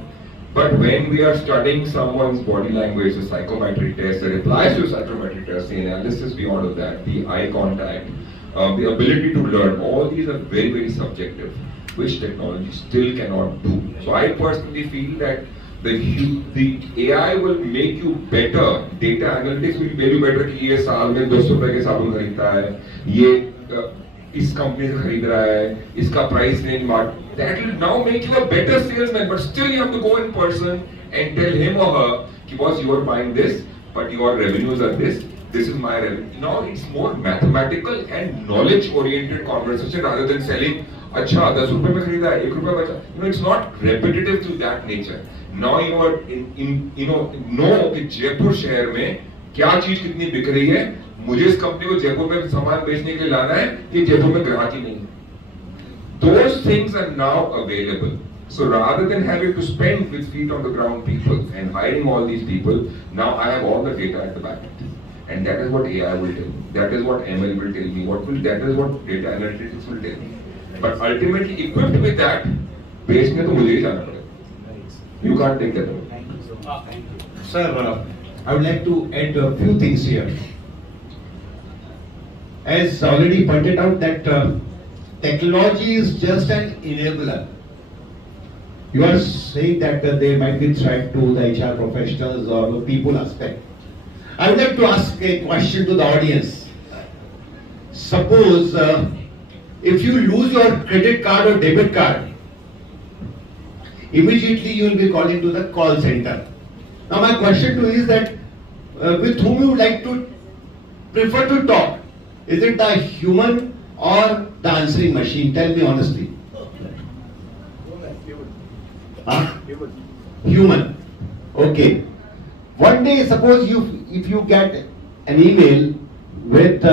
But when we are studying someone's body language, the psychometric test, the replies to psychometric test, the analysis beyond of that, the eye contact, the ability to learn, all these are very, very subjective, which technology still cannot do. So I personally feel that the AI will make you better. Data analytics will make you better कि ये साल में 200 रुपए के साबुन खरीदता है, ये इस कंपनी से खरीद रहा है, इसका price range mark. That will now make you a better salesman, but still you have to go in person and tell him or her कि boss, you are buying this, but your revenues are this. This is my revenue. Now it's more mathematical and knowledge-oriented conversation rather than selling. अच्छा 10 रुपए में खरीदा है, 1 रुपया बचा. It's not repetitive to that nature. Now you are know कि जयपुर शहर में क्या चीज कितनी बिक रही है, मुझे इस कंपनी को जयपुर में सामान बेचने के लिए लाना है कि जयपुर में ग्राहक ही नहीं है. Those things are now available. So rather than having to spend with feet on the ground people and hiring all these people, now I have all the data at the back end. And that is what AI will tell me. That is what ML will tell me. That is what data analytics will tell me. But ultimately equipped with that, base में तो मुझे ही जाना पड़ेगा. You can't take that away. Sir, I would like to add a few things here. As already pointed out that technology is just an enabler. You are saying that there might be threat to the HR professionals or the people aspect. I would like to ask a question to the audience. Suppose if you lose your credit card or debit card, immediately you will be calling to the call center. Now my question to you is that with whom you would like to prefer to talk? Is it the human or the answering machine? Tell me honestly. Huh? Human. Okay. One day, suppose if you get an email with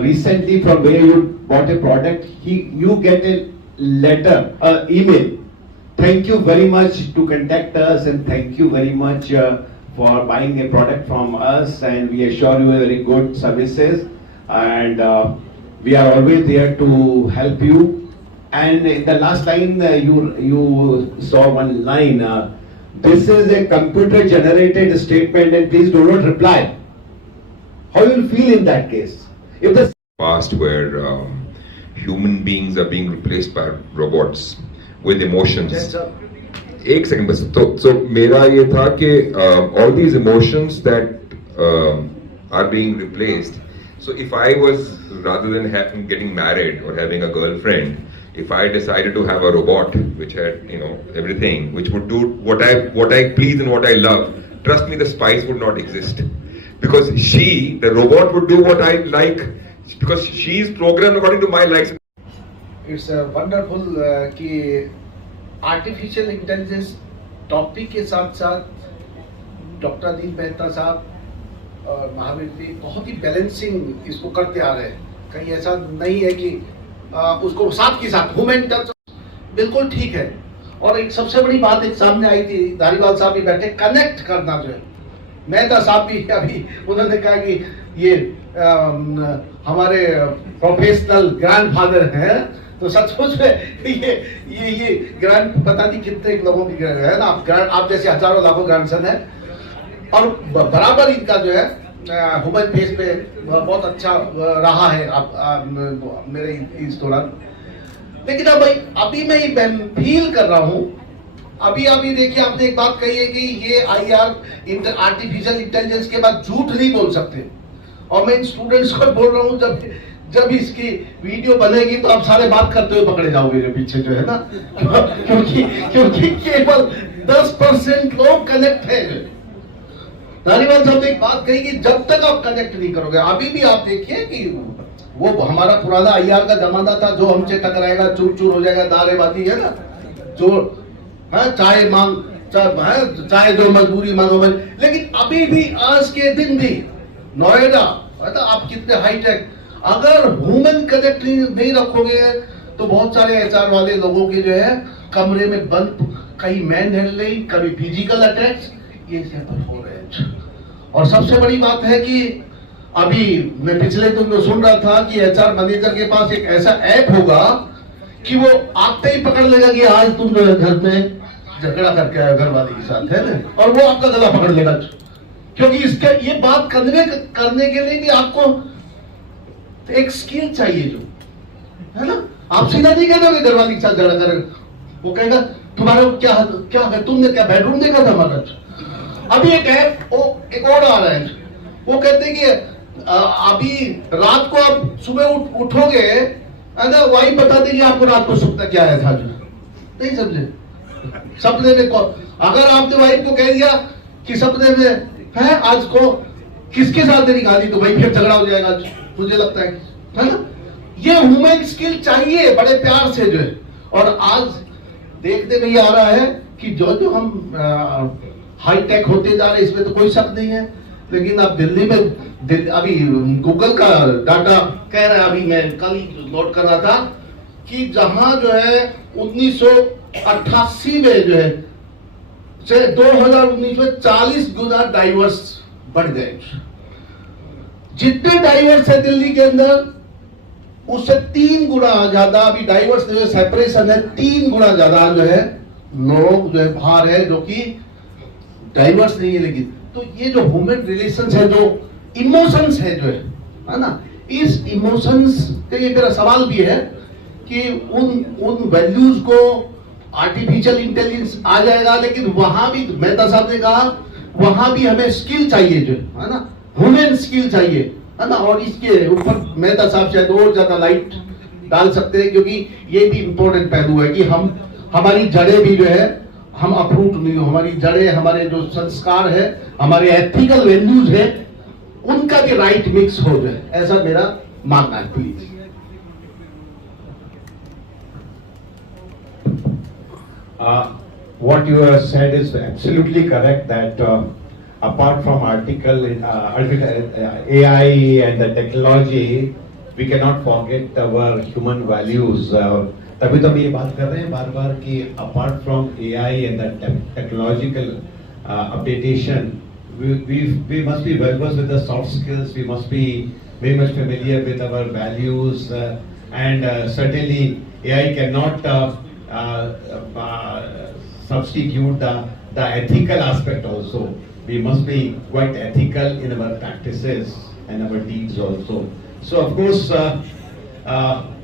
recently from where you bought a product, you get a letter, email. Thank you very much to contact us and thank you very much for buying a product from us, and we assure you very good services, and we are always there to help you. And in the last line you saw one line, this is a computer generated statement and please do not reply. How you will feel in that case? If the Past where human beings are being replaced by robots with emotions. एक second बस. तो मेरा ये था कि all these emotions that are being replaced. So if I was, rather than getting married or having a girlfriend, if I decided to have a robot which had, you know, everything, which would do what I please and what I love, trust me, the spice would not exist, because the robot would do what I like, because she is programmed according to my likes. It's wonderful कि artificial intelligence topic के साथ साथ doctor Adeel Mehta साहब और महावीर जी बहुत ही balancing इसको करते आ रहे हैं. कहीं ऐसा नहीं है कि उसको साथ के साथ ह्यूमन टच बिल्कुल ठीक है. और एक सबसे बड़ी बात एक सामने आई थी, धारीवाल साहब भी बैठे, कनेक्ट करना जो है. मेहता साहब भी अभी उन्होंने कहा कि ये हमारे प्रोफेशनल ग्रैंडफादर हैं, तो सचमुच में ये ग्रैंड पता नहीं कितने लोगों की है ना, आप जैसे हजारों लाखों ग्रैंडसन है, और बराबर इनका जो है ह्यूमन फेस पे बहुत अच्छा रहा है मेरे इस दौरान. लेकिन अब अभी मैं फील कर रहा हूँ, अभी देखिए आपने एक बात कही है कि ये आर्टिफिशियल इंटेलिजेंस के बाद झूठ नहीं बोल सकते, और मैं इन स्टूडेंट्स को बोल रहा हूँ जब इसकी वीडियो बनेगी तो आप सारे बात करते हुए पकड़े जाओगे मेरे पीछे जो है ना, क्योंकि केवल 10% लोग कनेक्ट है. धारीवाल साहब ने एक बात कही कि जब तक आप कनेक्ट नहीं करोगे, अभी भी आप देखिए कि वो हमारा पुराना आईआर का जमाना था, जो हमसे टकराएगा चूर चूर हो जाएगा, दारेबाजी है ना, जो चाहे जो मजबूरी मांगो. लेकिन अभी भी आज के दिन भी नोएडा, आप कितने हाईटेक, अगर ह्यूमन कनेक्ट नहीं रखोगे तो बहुत सारे एचआर वाले लोगों के जो है कमरे में बंद, कहीं मैन हैंडलिंग, कभी फिजिकल अटैक्स, ये सब हो रहे हैं. और सबसे बड़ी बात है कि अभी मैं पिछले दिन में सुन रहा था कि एचआर मैनेजर के पास एक ऐसा ऐप होगा कि वो आते ही पकड़ लेगा कि आज तुम जो है घर में झगड़ा करके आए घर वाले के साथ, है ना, और वो आपका गला पकड़ लेगा, क्योंकि इसके ये बात करने के लिए भी आपको एक स्किल चाहिए, जो है ना. आप सीधा नहीं कह दोगे घर वाले के साथ झगड़ा करेगा, वो कहेगा तुम्हारा क्या है, तुमने क्या बेडरूम देखा था हमारा. अभी एक और आ रहा है, वो कहते हैं कि अभी रात को आप सुबह उठोगे, अगर वाइफ बता देगी आपको रात को सुपना क्या आया था, जो नहीं समझे. सपने में अगर आपने वाइफ को कह दिया कि सपने में है आज को किसके साथ मेरी गाली, तो भाई फिर झगड़ा हो जाएगा, मुझे लगता है ना. ये ह्यूमन स्किल चाहिए बड़े प्यार से जो है. और आज देखने में ये आ रहा है कि जो हम हाई टेक होते जा रहे, इसमें तो कोई शक नहीं है। लेकिन अब दिल्ली में अभी गूगल का डाटा कह रहा है, अभी मैं कल नोट कर रहा था कि जहां जो है 1988 में जो है से 2019 में 40 गुना डाइवर्स बढ़ गए। जितने डाइवर्स है दिल्ली के अंदर उससे 3 गुना ज्यादा अभी डाइवर्स जो सेपरेशन है, 3 गुना ज्यादा जो है लोग जो है बाहर है जो कि डाइवर्स नहीं है। लेकिन तो ये जो ह्यूमन रिलेशंस है, जो इमोशंस है जो है ना, इस इमोशंस के लिए मेरा सवाल भी है कि उन वैल्यूज को आर्टिफिशियल इंटेलिजेंस आ जाएगा, लेकिन वहां भी मेहता साहब ने कहा वहां भी हमें स्किल चाहिए जो है ना, ह्यूमन स्किल चाहिए, है ना। और इसके ऊपर मेहता साहब शायद और ज्यादा लाइट डाल सकते हैं, क्योंकि ये भी इम्पोर्टेंट पहलू है कि हम हमारी जड़ें भी जो है हम अप्रूट नहीं हो, हमारी जड़ें, हमारे जो संस्कार है, हमारे एथिकल वैल्यूज है, उनका भी राइट मिक्स हो जाए, ऐसा मेरा मानना है। Please. What you have said is absolutely correct, that apart from AI and the technology, we cannot forget our human values. तभी तो हम ये बात कर रहे हैं बार बार कि apart from AI and the technological updatation, we must be well versed with the soft skills. We must be very much familiar with our values, and certainly AI cannot substitute the ethical aspect also. We must be quite ethical in our practices and our deeds also. So of course,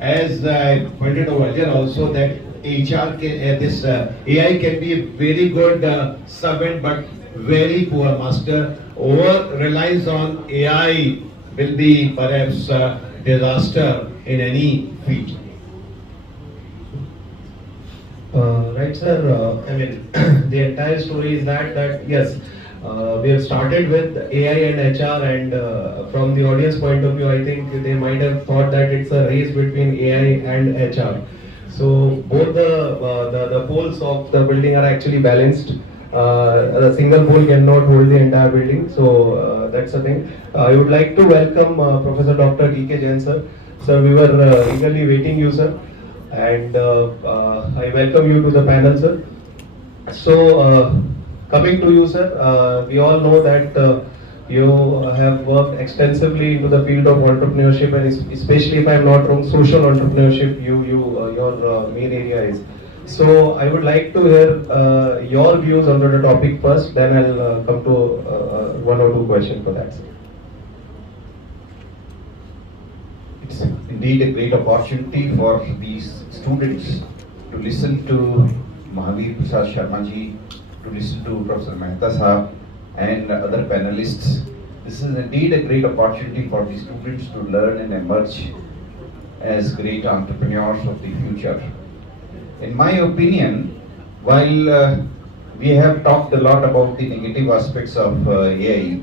as I pointed out earlier also, that AI can be a very good servant but very poor master. Over reliance on AI will be perhaps disaster in any field. Right, sir. I mean, the entire story is that yes, we have started with AI and HR, and from the audience point of view, I think they might have thought that it's a race between AI and HR. So both the poles of the building are actually balanced. A single pole cannot hold the entire building. So that's the thing. I would like to welcome Professor Dr. D.K. Jain, sir. Sir, we were eagerly waiting you, sir. And I welcome you to the panel, sir. So coming to you, sir, we all know that you have worked extensively into the field of entrepreneurship, and especially, if I am not wrong, social entrepreneurship. Your main area is. So I would like to hear your views on the topic first. Then I'll come to one or two questions for that, sir. It's indeed a great opportunity for these students to listen to Mahavir Prasad Sharma ji, to listen to Professor Mehta Sahab and other panelists. This is indeed a great opportunity for the students to learn and emerge as great entrepreneurs of the future. In my opinion, while we have talked a lot about the negative aspects of AI,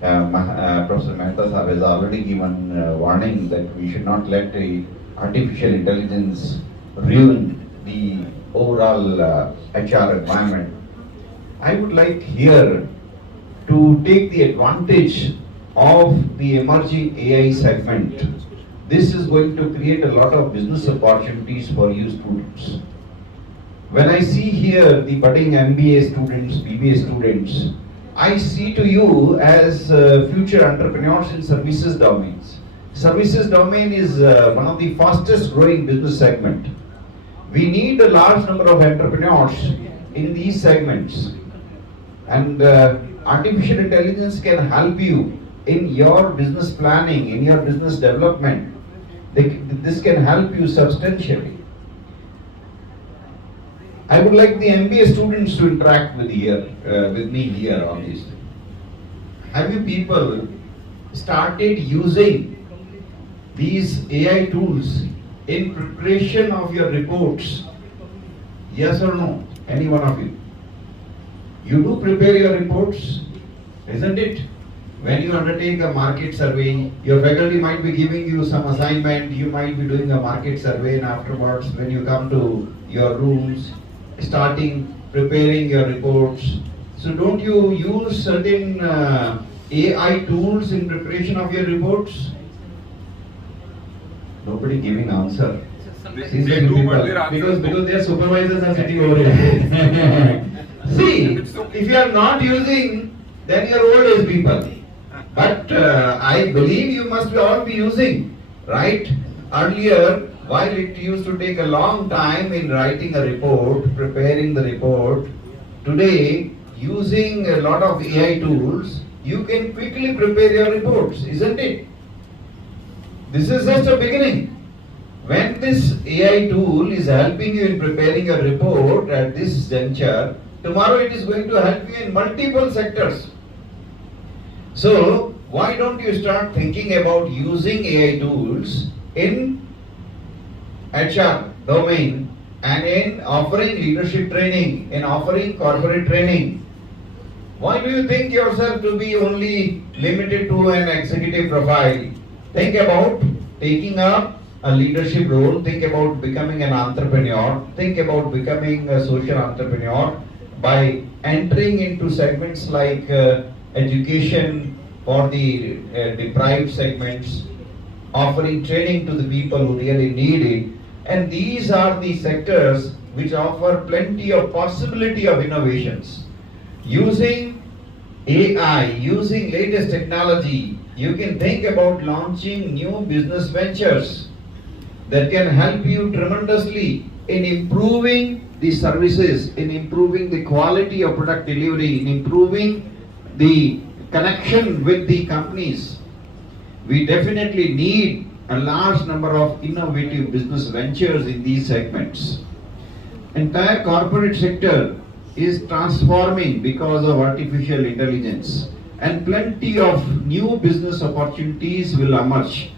Professor Mehta Sahab has already given warning that we should not let the artificial intelligence ruin the overall HR environment. I would like here to take the advantage of the emerging AI segment. This is going to create a lot of business opportunities for you students. When I see here the budding MBA students, BBA students, I see to you as future entrepreneurs in services domains. Services domain is one of the fastest growing business segment. We need a large number of entrepreneurs in these segments, and artificial intelligence can help you in your business planning, in your business development. This can help you substantially. I would like the MBA students to interact with me here on this. Have you people started using these AI tools in preparation of your reports? Yes or no? Any one of you? You do prepare your reports, isn't it? When you undertake a market survey, your faculty might be giving you some assignment, you might be doing a market survey, and afterwards when you come to your rooms, starting preparing your reports. So don't you use certain AI tools in preparation of your reports? Nobody giving answer. They do, but their answers Because their supervisors are sitting over here. See, if you are not using, then you're old age people. But I believe you must all be using, right? Earlier, while it used to take a long time in writing a report, preparing the report, today, using a lot of AI tools, you can quickly prepare your reports, isn't it? This is just a beginning. When this AI tool is helping you in preparing your report at this juncture, tomorrow it is going to help you in multiple sectors. So, why don't you start thinking about using AI tools in HR domain and in offering leadership training, in offering corporate training? Why do you think yourself to be only limited to an executive profile? Think about taking up a leadership role, think about becoming an entrepreneur, think about becoming a social entrepreneur by entering into segments like education for the deprived segments, offering training to the people who really need it. And these are the sectors which offer plenty of possibility of innovations. Using AI, using latest technology, you can think about launching new business ventures that can help you tremendously in improving the services, in improving the quality of product delivery, in improving the connection with the companies. We definitely need a large number of innovative business ventures in these segments. Entire corporate sector is transforming because of artificial intelligence, and plenty of new business opportunities will emerge.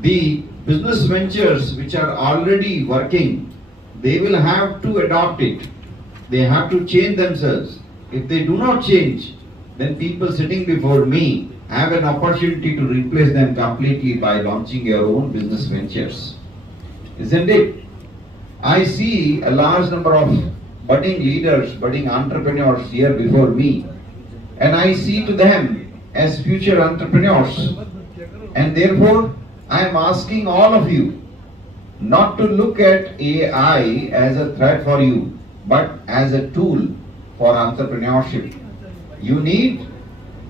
The business ventures which are already working, they will have to adopt it. They have to change themselves. If they do not change, then people sitting before me have an opportunity to replace them completely by launching your own business ventures. Isn't it? I see a large number of budding leaders, budding entrepreneurs here before me, and I see to them as future entrepreneurs. And therefore, I am asking all of you not to look at AI as a threat for you, but as a tool for entrepreneurship. You need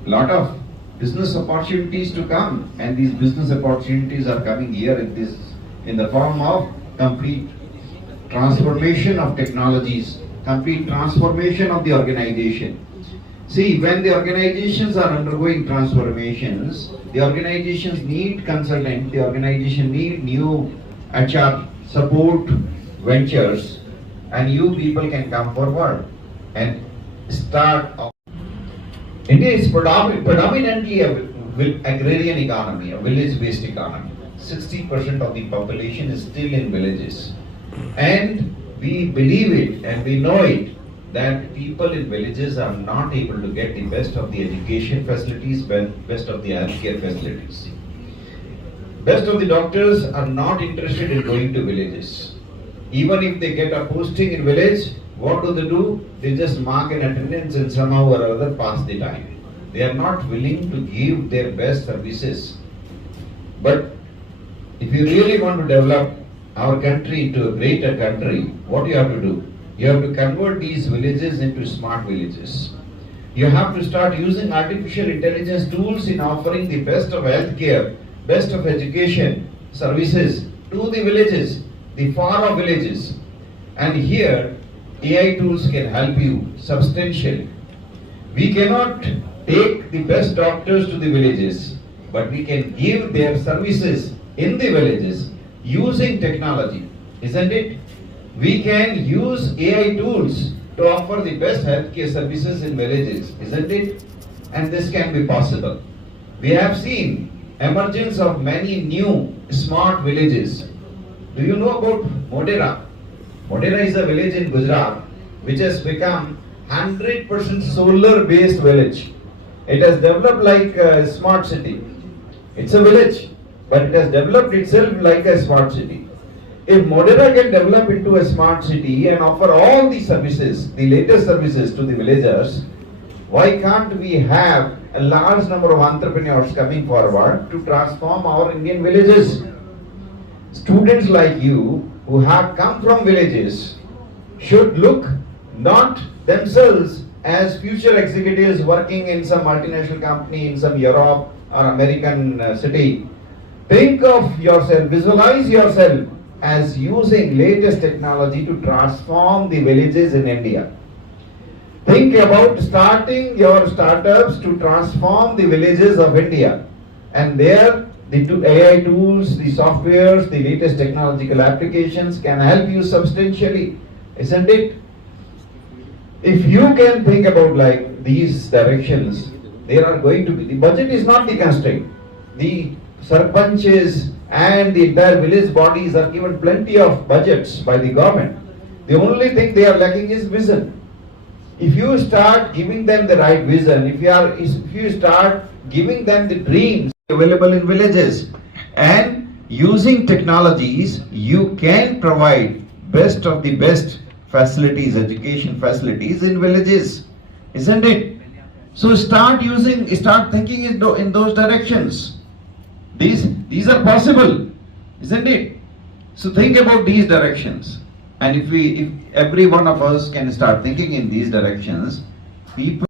a lot of business opportunities to come, and these business opportunities are coming here in the form of complete transformation of technologies, complete transformation of the organization. See, when the organizations are undergoing transformations, the organizations need consultant, the organization need new HR support ventures, and you people can come forward and start. India is predominantly an agrarian economy, a village-based economy. 60% of the population is still in villages. And we believe it and we know it that people in villages are not able to get the best of the education facilities, best of the healthcare facilities. Best of the doctors are not interested in going to villages. Even if they get a posting in village, what do? They just mark an attendance and somehow or other pass the time. They are not willing to give their best services. But if you really want to develop our country into a greater country, what you have to do? You have to convert these villages into smart villages. You have to start using artificial intelligence tools in offering the best of healthcare, best of education services to the villages, the far-off villages. And here, AI tools can help you substantially. We cannot take the best doctors to the villages, but we can give their services in the villages using technology, isn't it? We can use AI tools to offer the best healthcare services in villages, isn't it? And this can be possible. We have seen emergence of many new smart villages. Do you know about Modera? Modera is a village in Gujarat which has become 100% solar based village. It has developed like a smart city. It's a village, but it has developed itself like a smart city. If Modera can develop into a smart city and offer all the services, the latest services to the villagers, Why can't we have a large number of entrepreneurs coming forward to transform our Indian villages? Students like you who have come from villages should look not themselves as future executives working in some multinational company in some Europe or American city. Think of yourself, visualize yourself as using latest technology to transform the villages in India. Think about starting your startups to transform the villages of India. And there, the AI tools, the softwares, the latest technological applications can help you substantially, isn't it? If you can think about like these directions, there are going to be, the budget is not the constraint. The sarpanches and the entire village bodies are given plenty of budgets by the government. The only thing they are lacking is vision. If you start giving them the right vision, if you start giving them the dreams available in villages and using technologies, you can provide best of the best facilities, education facilities in villages, isn't it? So start thinking in those directions. These are possible, isn't it? So think about these directions. And if every one of us can start thinking in these directions, people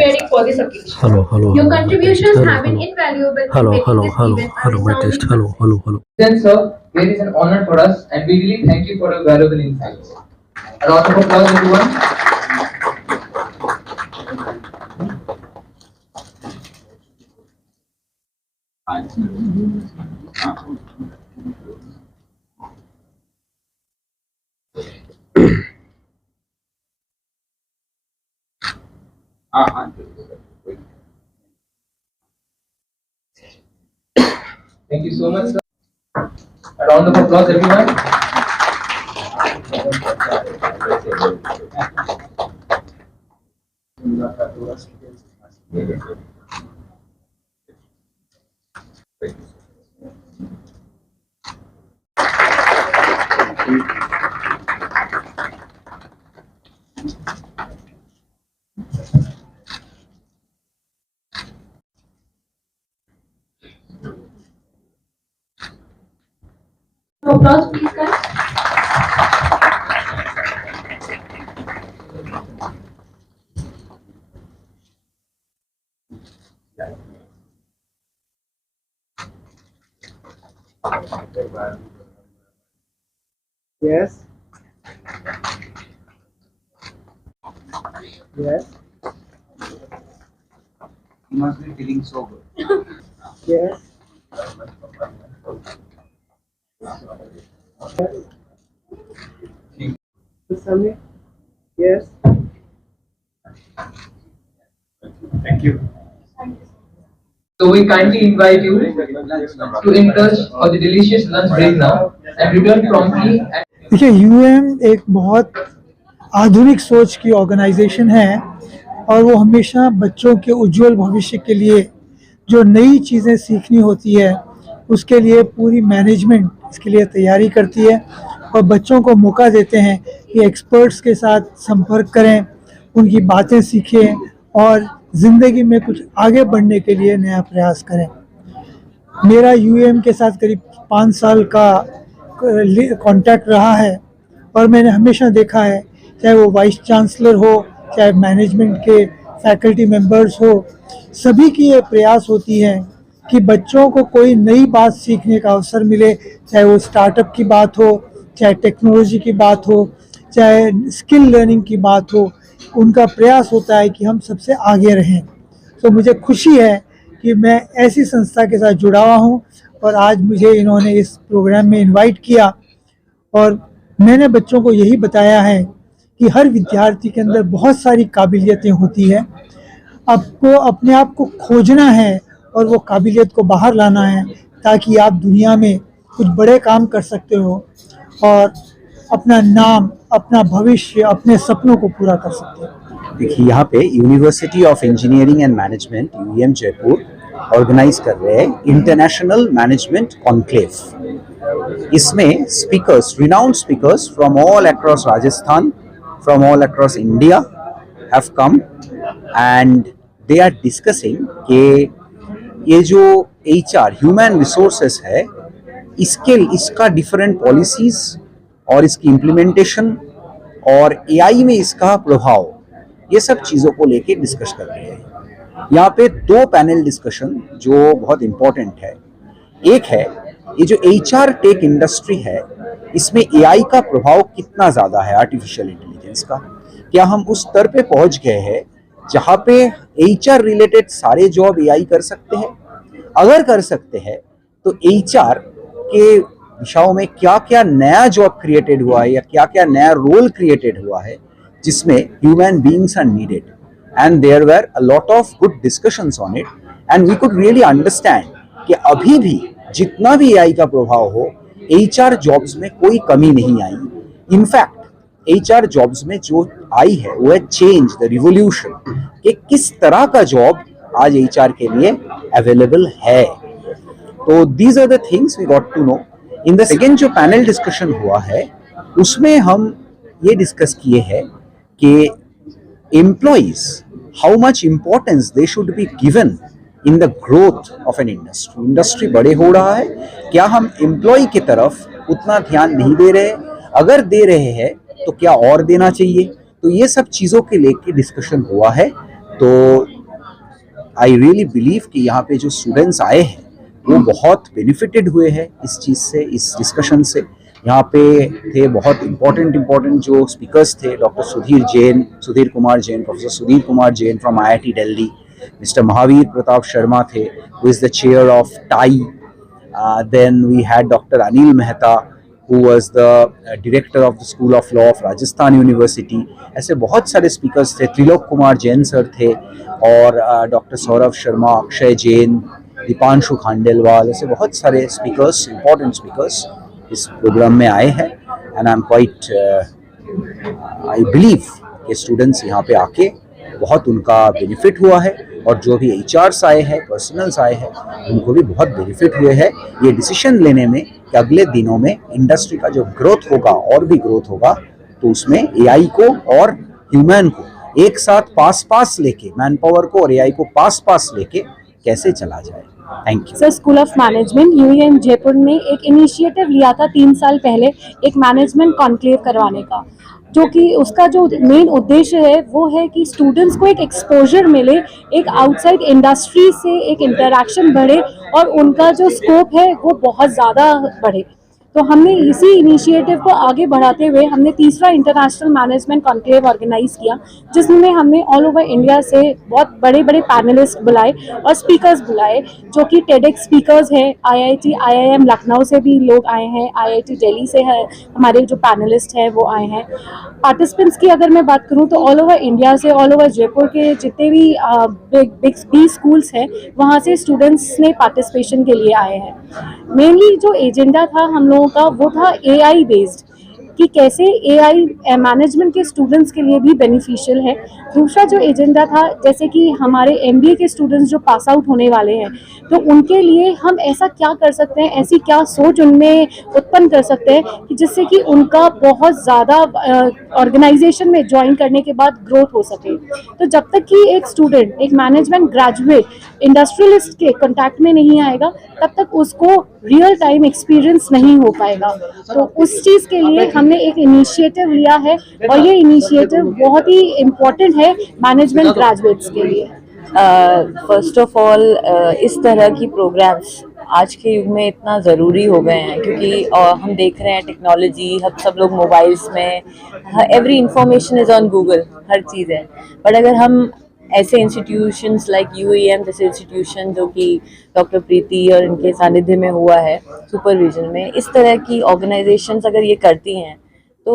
sharing for this occasion. Hello. Your contributions have been invaluable in making this event a resounding Hello. Then, sir, here is an honor for us, and we really thank you for your valuable insights. A round of applause, everyone. Thank you so much, sir. A round of applause, everyone. Applause, please, guys. Yes. Yes. You must be feeling so good. Yes. Yes. Yes. Thank you. So we kindly invite you to indulge for the delicious lunch break now and return promptly at देखिए UM एक बहुत आधुनिक सोच की organisation है और वो हमेशा बच्चों के उज्जवल भविष्य के लिए जो नई चीज़ें सीखनी होती है उसके लिए पूरी मैनेजमेंट इसके लिए तैयारी करती है और बच्चों को मौका देते हैं कि एक्सपर्ट्स के साथ संपर्क करें, उनकी बातें सीखें और ज़िंदगी में कुछ आगे बढ़ने के लिए नया प्रयास करें। मेरा यूएम के साथ करीब 5 साल का कांटेक्ट रहा है और मैंने हमेशा देखा है, चाहे वो वाइस चांसलर हो, चाहे मैनेजमेंट के फैकल्टी मेंबर्स हो, सभी की ये प्रयास होती है कि बच्चों को कोई नई बात सीखने का अवसर मिले, चाहे वो स्टार्टअप की बात हो, चाहे टेक्नोलॉजी की बात हो, चाहे स्किल लर्निंग की बात हो, उनका प्रयास होता है कि हम सबसे आगे रहें। तो मुझे खुशी है कि मैं ऐसी संस्था के साथ जुड़ा हुआ हूँ और आज मुझे इन्होंने इस प्रोग्राम में इनवाइट किया और मैंने बच्चों को यही बताया है कि हर विद्यार्थी के अंदर बहुत सारी काबिलियतें होती हैं, आपको अपने आप को खोजना है और वो काबिलियत को बाहर लाना है ताकि आप दुनिया में कुछ बड़े काम कर सकते हो और अपना नाम, अपना भविष्य, अपने सपनों को पूरा कर सकते हो। देखिए यहाँ पे university of engineering and management UM Jaipur organise कर रहे हैं इंटरनेशनल मैनेजमेंट कॉन्क्लेव। इसमें speakers, renowned speakers from all across Rajasthan, from all across India have come and they are discussing कि ये जो HR ह्यूमन रिसोर्सेस है इसका डिफरेंट पॉलिसीज और इसकी इम्प्लीमेंटेशन और AI में इसका प्रभाव, ये सब चीज़ों को लेके डिस्कस कर रहे हैं। यहाँ पे 2 पैनल डिस्कशन जो बहुत इम्पोर्टेंट है। एक है ये जो HR टेक इंडस्ट्री है, इसमें AI का प्रभाव कितना ज़्यादा है, आर्टिफिशियल इंटेलिजेंस का। क्या हम उस स्तर पे पहुँच गए हैं जहाँ पे HR रिलेटेड सारे जॉब AI कर सकते हैं? अगर कर सकते हैं तो HR के दिशाओं में क्या क्या नया जॉब क्रिएटेड हुआ है या क्या क्या नया रोल क्रिएटेड हुआ है जिसमें human beings are needed, and there were a lot of good discussions on it and we could really understand कि अभी भी जितना भी AI का प्रभाव हो HR जॉब्स में कोई कमी नहीं आई। इनफैक्ट HR जॉब्स में जो आई है वो है चेंज, द रिवोल्यूशन, कि किस तरह का जॉब आज HR के लिए अवेलेबल है। तो these are the things we got to know. In the second जो पैनल डिस्कशन हुआ है उसमें हम ये डिस्कस किए हैं कि employees, how much importance they should be given in the growth of an industry. Industry बड़े हो रहा है, क्या हम एम्प्लॉय की तरफ उतना ध्यान नहीं दे रहे? अगर दे रहे हैं तो क्या और देना चाहिए? तो ये सब चीज़ों के लेके डिस्कशन हुआ है। तो आई रियली बिलीव कि यहाँ पे जो स्टूडेंट्स आए हैं वो बहुत बेनिफिटेड हुए हैं इस चीज़ से, इस डिस्कशन से। यहाँ पे थे बहुत इम्पोर्टेंट जो स्पीकर्स थे, doctor Sudhir Kumar Jain, professor Sudhir Kumar Jain from IIT Delhi, mister Mahavir Pratap Sharma थे, who is the chair of TAI. Then we had Dr. Anil Mehta, who was the director of the School of Law of Rajasthan University. ऐसे बहुत सारे speakers थे, Trilok Kumar Jain sir थे, और doctor Saurabh Sharma, Akshay Jain, Deepanshu Khandelwal, ऐसे बहुत सारे स्पीकर्स, इम्पोर्टेंट स्पीकर्स इस प्रोग्राम में आए हैं। And I am quite I believe कि स्टूडेंट्स यहाँ पे आके बहुत उनका बेनिफिट हुआ है, और जो भी HRs आए हैं, पर्सनल्स आए हैं, उनको भी बहुत बेनिफिट हुए हैं ये डिसीजन लेने में कि अगले दिनों में इंडस्ट्री का जो ग्रोथ होगा और भी ग्रोथ होगा, तो उसमें AI को और ह्यूमन को एक साथ पास लेके, मैन पावर को और AI को पास लेके कैसे चला जाए। Thank you sir. School of management UEM Jaipur ने एक इनिशिएटिव लिया था 3 साल पहले, एक मैनेजमेंट कॉन्क्लेव करवाने का, जो कि उसका जो मेन उद्देश्य है वो है कि स्टूडेंट्स को एक एक्सपोजर मिले, एक आउटसाइड इंडस्ट्री से एक इंटरेक्शन बढ़े और उनका जो स्कोप है वो बहुत ज़्यादा बढ़े। तो हमने इसी इनिशिएटिव को आगे बढ़ाते हुए हमने तीसरा इंटरनेशनल मैनेजमेंट कॉन्क्लेव ऑर्गेनाइज किया, जिसमें हमने ऑल ओवर इंडिया से बहुत बड़े पैनलिस्ट बुलाए और स्पीकर्स बुलाए, जो कि टेडेक्स स्पीकर्स हैं, IIM लखनऊ से भी लोग आए हैं, IIT दिल्ली से है, हमारे जो पैनलिस्ट हैं वो आए हैं। पार्टिसिपेंट्स की अगर मैं बात करूँ तो ऑल ओवर इंडिया से, ऑल ओवर जयपुर के जितने भी बिग स्कूल्स हैं वहाँ से स्टूडेंट्स ने पार्टिसिपेशन के लिए आए हैं। मेनली जो एजेंडा था हम लोगों का वो था AI बेस्ड, कि कैसे AI मैनेजमेंट के स्टूडेंट्स के लिए भी बेनिफिशियल है। दूसरा जो एजेंडा था, जैसे कि हमारे MBA के स्टूडेंट्स जो पास आउट होने वाले हैं, तो उनके लिए हम ऐसा क्या कर सकते हैं, ऐसी क्या सोच उनमें उत्पन्न कर सकते हैं कि जिससे कि उनका बहुत ज़्यादा ऑर्गेनाइजेशन में ज्वाइन करने के बाद ग्रोथ हो सके। तो जब तक कि एक स्टूडेंट, एक मैनेजमेंट ग्रेजुएट इंडस्ट्रियलिस्ट के कॉन्टैक्ट में नहीं आएगा, तब तक उसको रियल टाइम एक्सपीरियंस नहीं हो पाएगा। तो उस चीज़ के लिए हमने एक इनिशिएटिव लिया है, और ये इनिशिएटिव बहुत ही इम्पोर्टेंट है मैनेजमेंट ग्रेजुएट्स के लिए। फर्स्ट ऑफ ऑल इस तरह की प्रोग्राम्स आज के युग में इतना ज़रूरी हो गए हैं, क्योंकि हम देख रहे हैं टेक्नोलॉजी, हम सब लोग मोबाइल्स में, every information is on Google, हर चीज़ है। बट अगर हम ऐसे इंस्टीट्यूशंस लाइक UEM जैसे इंस्टीट्यूशन, जो कि डॉक्टर प्रीति और इनके सानिध्य में हुआ है सुपरविजन में, इस तरह की ऑर्गेनाइजेशंस अगर ये करती हैं तो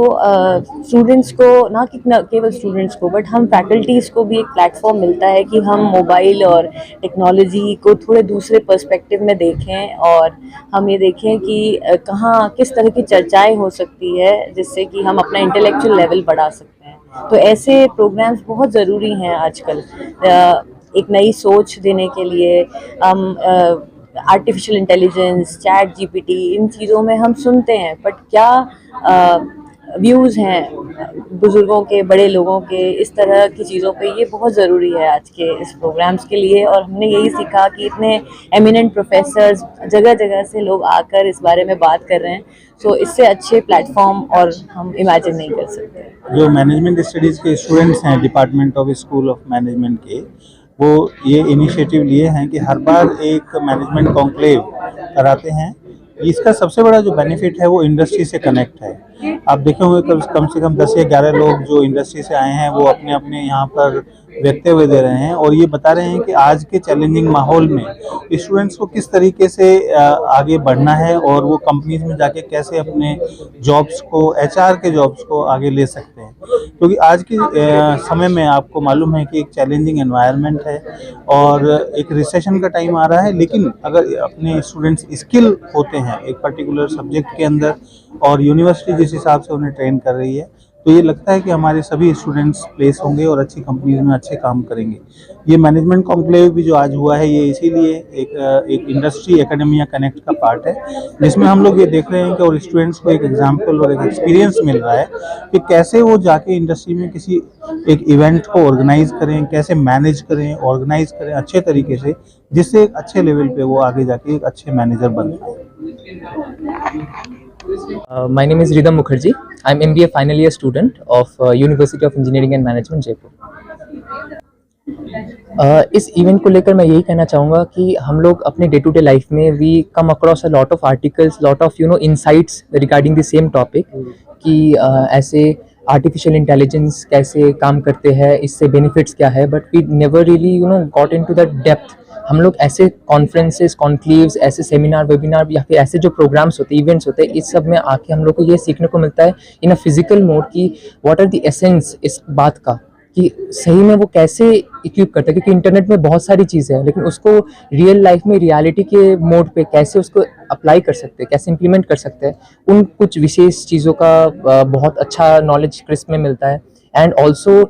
स्टूडेंट्स को, ना कि केवल स्टूडेंट्स को बट हम फैकल्टीज़ को भी एक प्लेटफॉर्म मिलता है कि हम मोबाइल और टेक्नोलॉजी को थोड़े दूसरे पर्सपेक्टिव में देखें, और हम ये देखें कि कहाँ किस तरह की चर्चाएं हो सकती है जिससे कि हम अपना इंटेलेक्चुअल लेवल बढ़ा सकते हैं। तो ऐसे प्रोग्राम्स बहुत ज़रूरी हैं आजकल, एक नई सोच देने के लिए। हम आर्टिफिशियल इंटेलिजेंस, चैट GPT, इन चीज़ों में हम सुनते हैं, बट क्या व्यूज़ हैं बुज़ुर्गों के, बड़े लोगों के, इस तरह की चीज़ों पे ये बहुत ज़रूरी है आज के इस प्रोग्राम्स के लिए। और हमने यही सीखा कि इतने एमिनेंट प्रोफेसर्स जगह जगह से लोग आकर इस बारे में बात कर रहे हैं, सो इससे अच्छे प्लेटफॉर्म और हम इमेजिन नहीं कर सकते। जो मैनेजमेंट स्टडीज़ के स्टूडेंट्स हैं department of school of management के, वो ये इनिशिएटिव लिए हैं कि हर बार एक मैनेजमेंट कॉन्क्लेव कराते हैं। इसका सबसे बड़ा जो बेनिफिट है वो इंडस्ट्री से कनेक्ट है। आप देखे होंगे कम से कम 10 या 11 लोग जो इंडस्ट्री से आए हैं वो अपने अपने यहाँ पर वक्तव्य दे रहे हैं, और ये बता रहे हैं कि आज के चैलेंजिंग माहौल में स्टूडेंट्स को किस तरीके से आगे बढ़ना है, और वो कंपनीज में जाके कैसे अपने जॉब्स को, HR के जॉब्स को आगे ले सकते हैं। क्योंकि आज के समय में आपको मालूम है कि एक चैलेंजिंग एनवायरनमेंट है और एक रिसेशन का टाइम आ रहा है, लेकिन अगर अपने स्टूडेंट्स स्किल होते हैं एक पर्टिकुलर सब्जेक्ट के अंदर, और यूनिवर्सिटी जिस हिसाब से उन्हें ट्रेन कर रही है, तो ये लगता है कि हमारे सभी स्टूडेंट्स प्लेस होंगे और अच्छी कंपनीज में अच्छे काम करेंगे। ये मैनेजमेंट कॉन्क्लेव भी जो आज हुआ है, ये इसीलिए एक इंडस्ट्री एकेडमिया कनेक्ट का पार्ट है, जिसमें हम लोग ये देख रहे हैं कि और स्टूडेंट्स को एक एग्जाम्पल और एक एक्सपीरियंस मिल रहा है कि कैसे वो जाके इंडस्ट्री में किसी एक इवेंट को ऑर्गेनाइज करें, कैसे मैनेज करें, ऑर्गेनाइज करें अच्छे तरीके से, जिससे एक अच्छे लेवल पे वो आगे जाके एक अच्छे मैनेजर बन पाए। My name is Ridham Mukherjee. I'm MBA final year student of University of Engineering and Management, Jaipur. इस इवेंट को लेकर मैं यही कहना चाहूँगा कि हम लोग अपने डे टू डे लाइफ में we come across a lot of articles, lot of insights regarding the same topic कि ऐसे आर्टिफिशियल इंटेलिजेंस कैसे काम करते हैं, इससे बेनिफिट्स क्या है, but we never really got into that depth. हम लोग ऐसे कॉन्फ्रेंसेस, कॉन्क्लेव्स, ऐसे सेमिनार, वेबिनार या फिर ऐसे जो प्रोग्राम्स होते हैं, इवेंट्स होते हैं, इस सब में आके हम लोग को ये सीखने को मिलता है इन अ फिजिकल मोड कि व्हाट आर द एसेंस इस बात का, कि सही में वो कैसे इक्विप करता है। क्योंकि इंटरनेट में बहुत सारी चीज़ें हैं, लेकिन उसको रियल लाइफ में रियलिटी के मोड पे कैसे उसको अप्लाई कर सकते हैं, कैसे इंप्लीमेंट कर सकते हैं, उन कुछ विशेष चीज़ों का बहुत अच्छा नॉलेज क्रिस्प में मिलता है। And also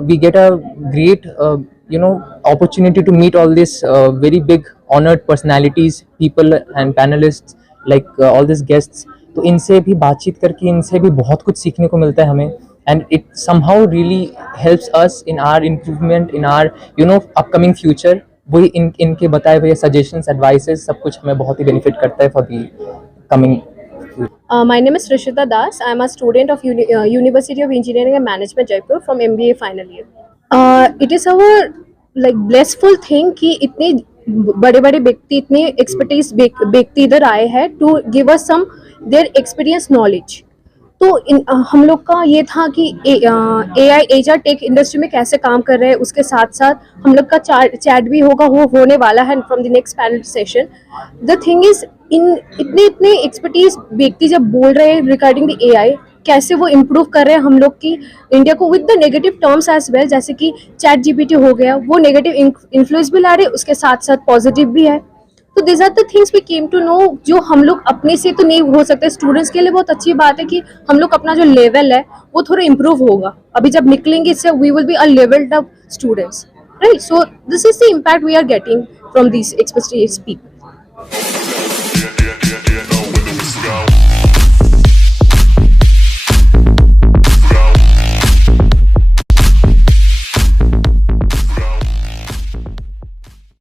we get a great opportunity to meet all these very big honored personalities, people and panelists like all these guests. तो इनसे भी बातचीत करके इनसे भी बहुत कुछ सीखने को मिलता है हमें, and it somehow really helps us in our improvement in our upcoming future. वही इनके बताए हुए सजेशंस, एडवाइसेस सब कुछ हमें बहुत ही बेनिफिट करता है for the coming. My name is Rishita Das. I am a student of University of Engineering and Management, Jaipur, from MBA final year. It is our blissful thing कि इतने बड़े बड़े व्यक्ति, इतने एक्सपर्टीज व्यक्ति इधर आए हैं to give us some their experience knowledge. तो हम लोग का ये था कि AI एचआर टेक इंडस्ट्री में कैसे काम कर रहे हैं, उसके साथ साथ हम लोग का चैट भी होगा, वो होने वाला है from the next panel session. The thing is इतने एक्सपर्टीज व्यक्ति जब बोल रहे हैं रिगार्डिंग द AI, कैसे वो इम्प्रूव कर रहे हैं हम लोग की इंडिया को with the negative terms as well, जैसे कि चैट जीपीटी हो गया, वो नेगेटिव इन्फ्लुएंस भी ला रहे, उसके साथ साथ पॉजिटिव भी है. तो this are the things we came to know, जो हम लोग अपने से तो नहीं हो सकते. स्टूडेंट्स के लिए बहुत अच्छी बात है कि हम लोग अपना जो लेवल है वो थोड़ा इम्प्रूव होगा. अभी जब निकलेंगे इससे we will be a levelled up students, right? So this is the impact we are getting from this expertise people.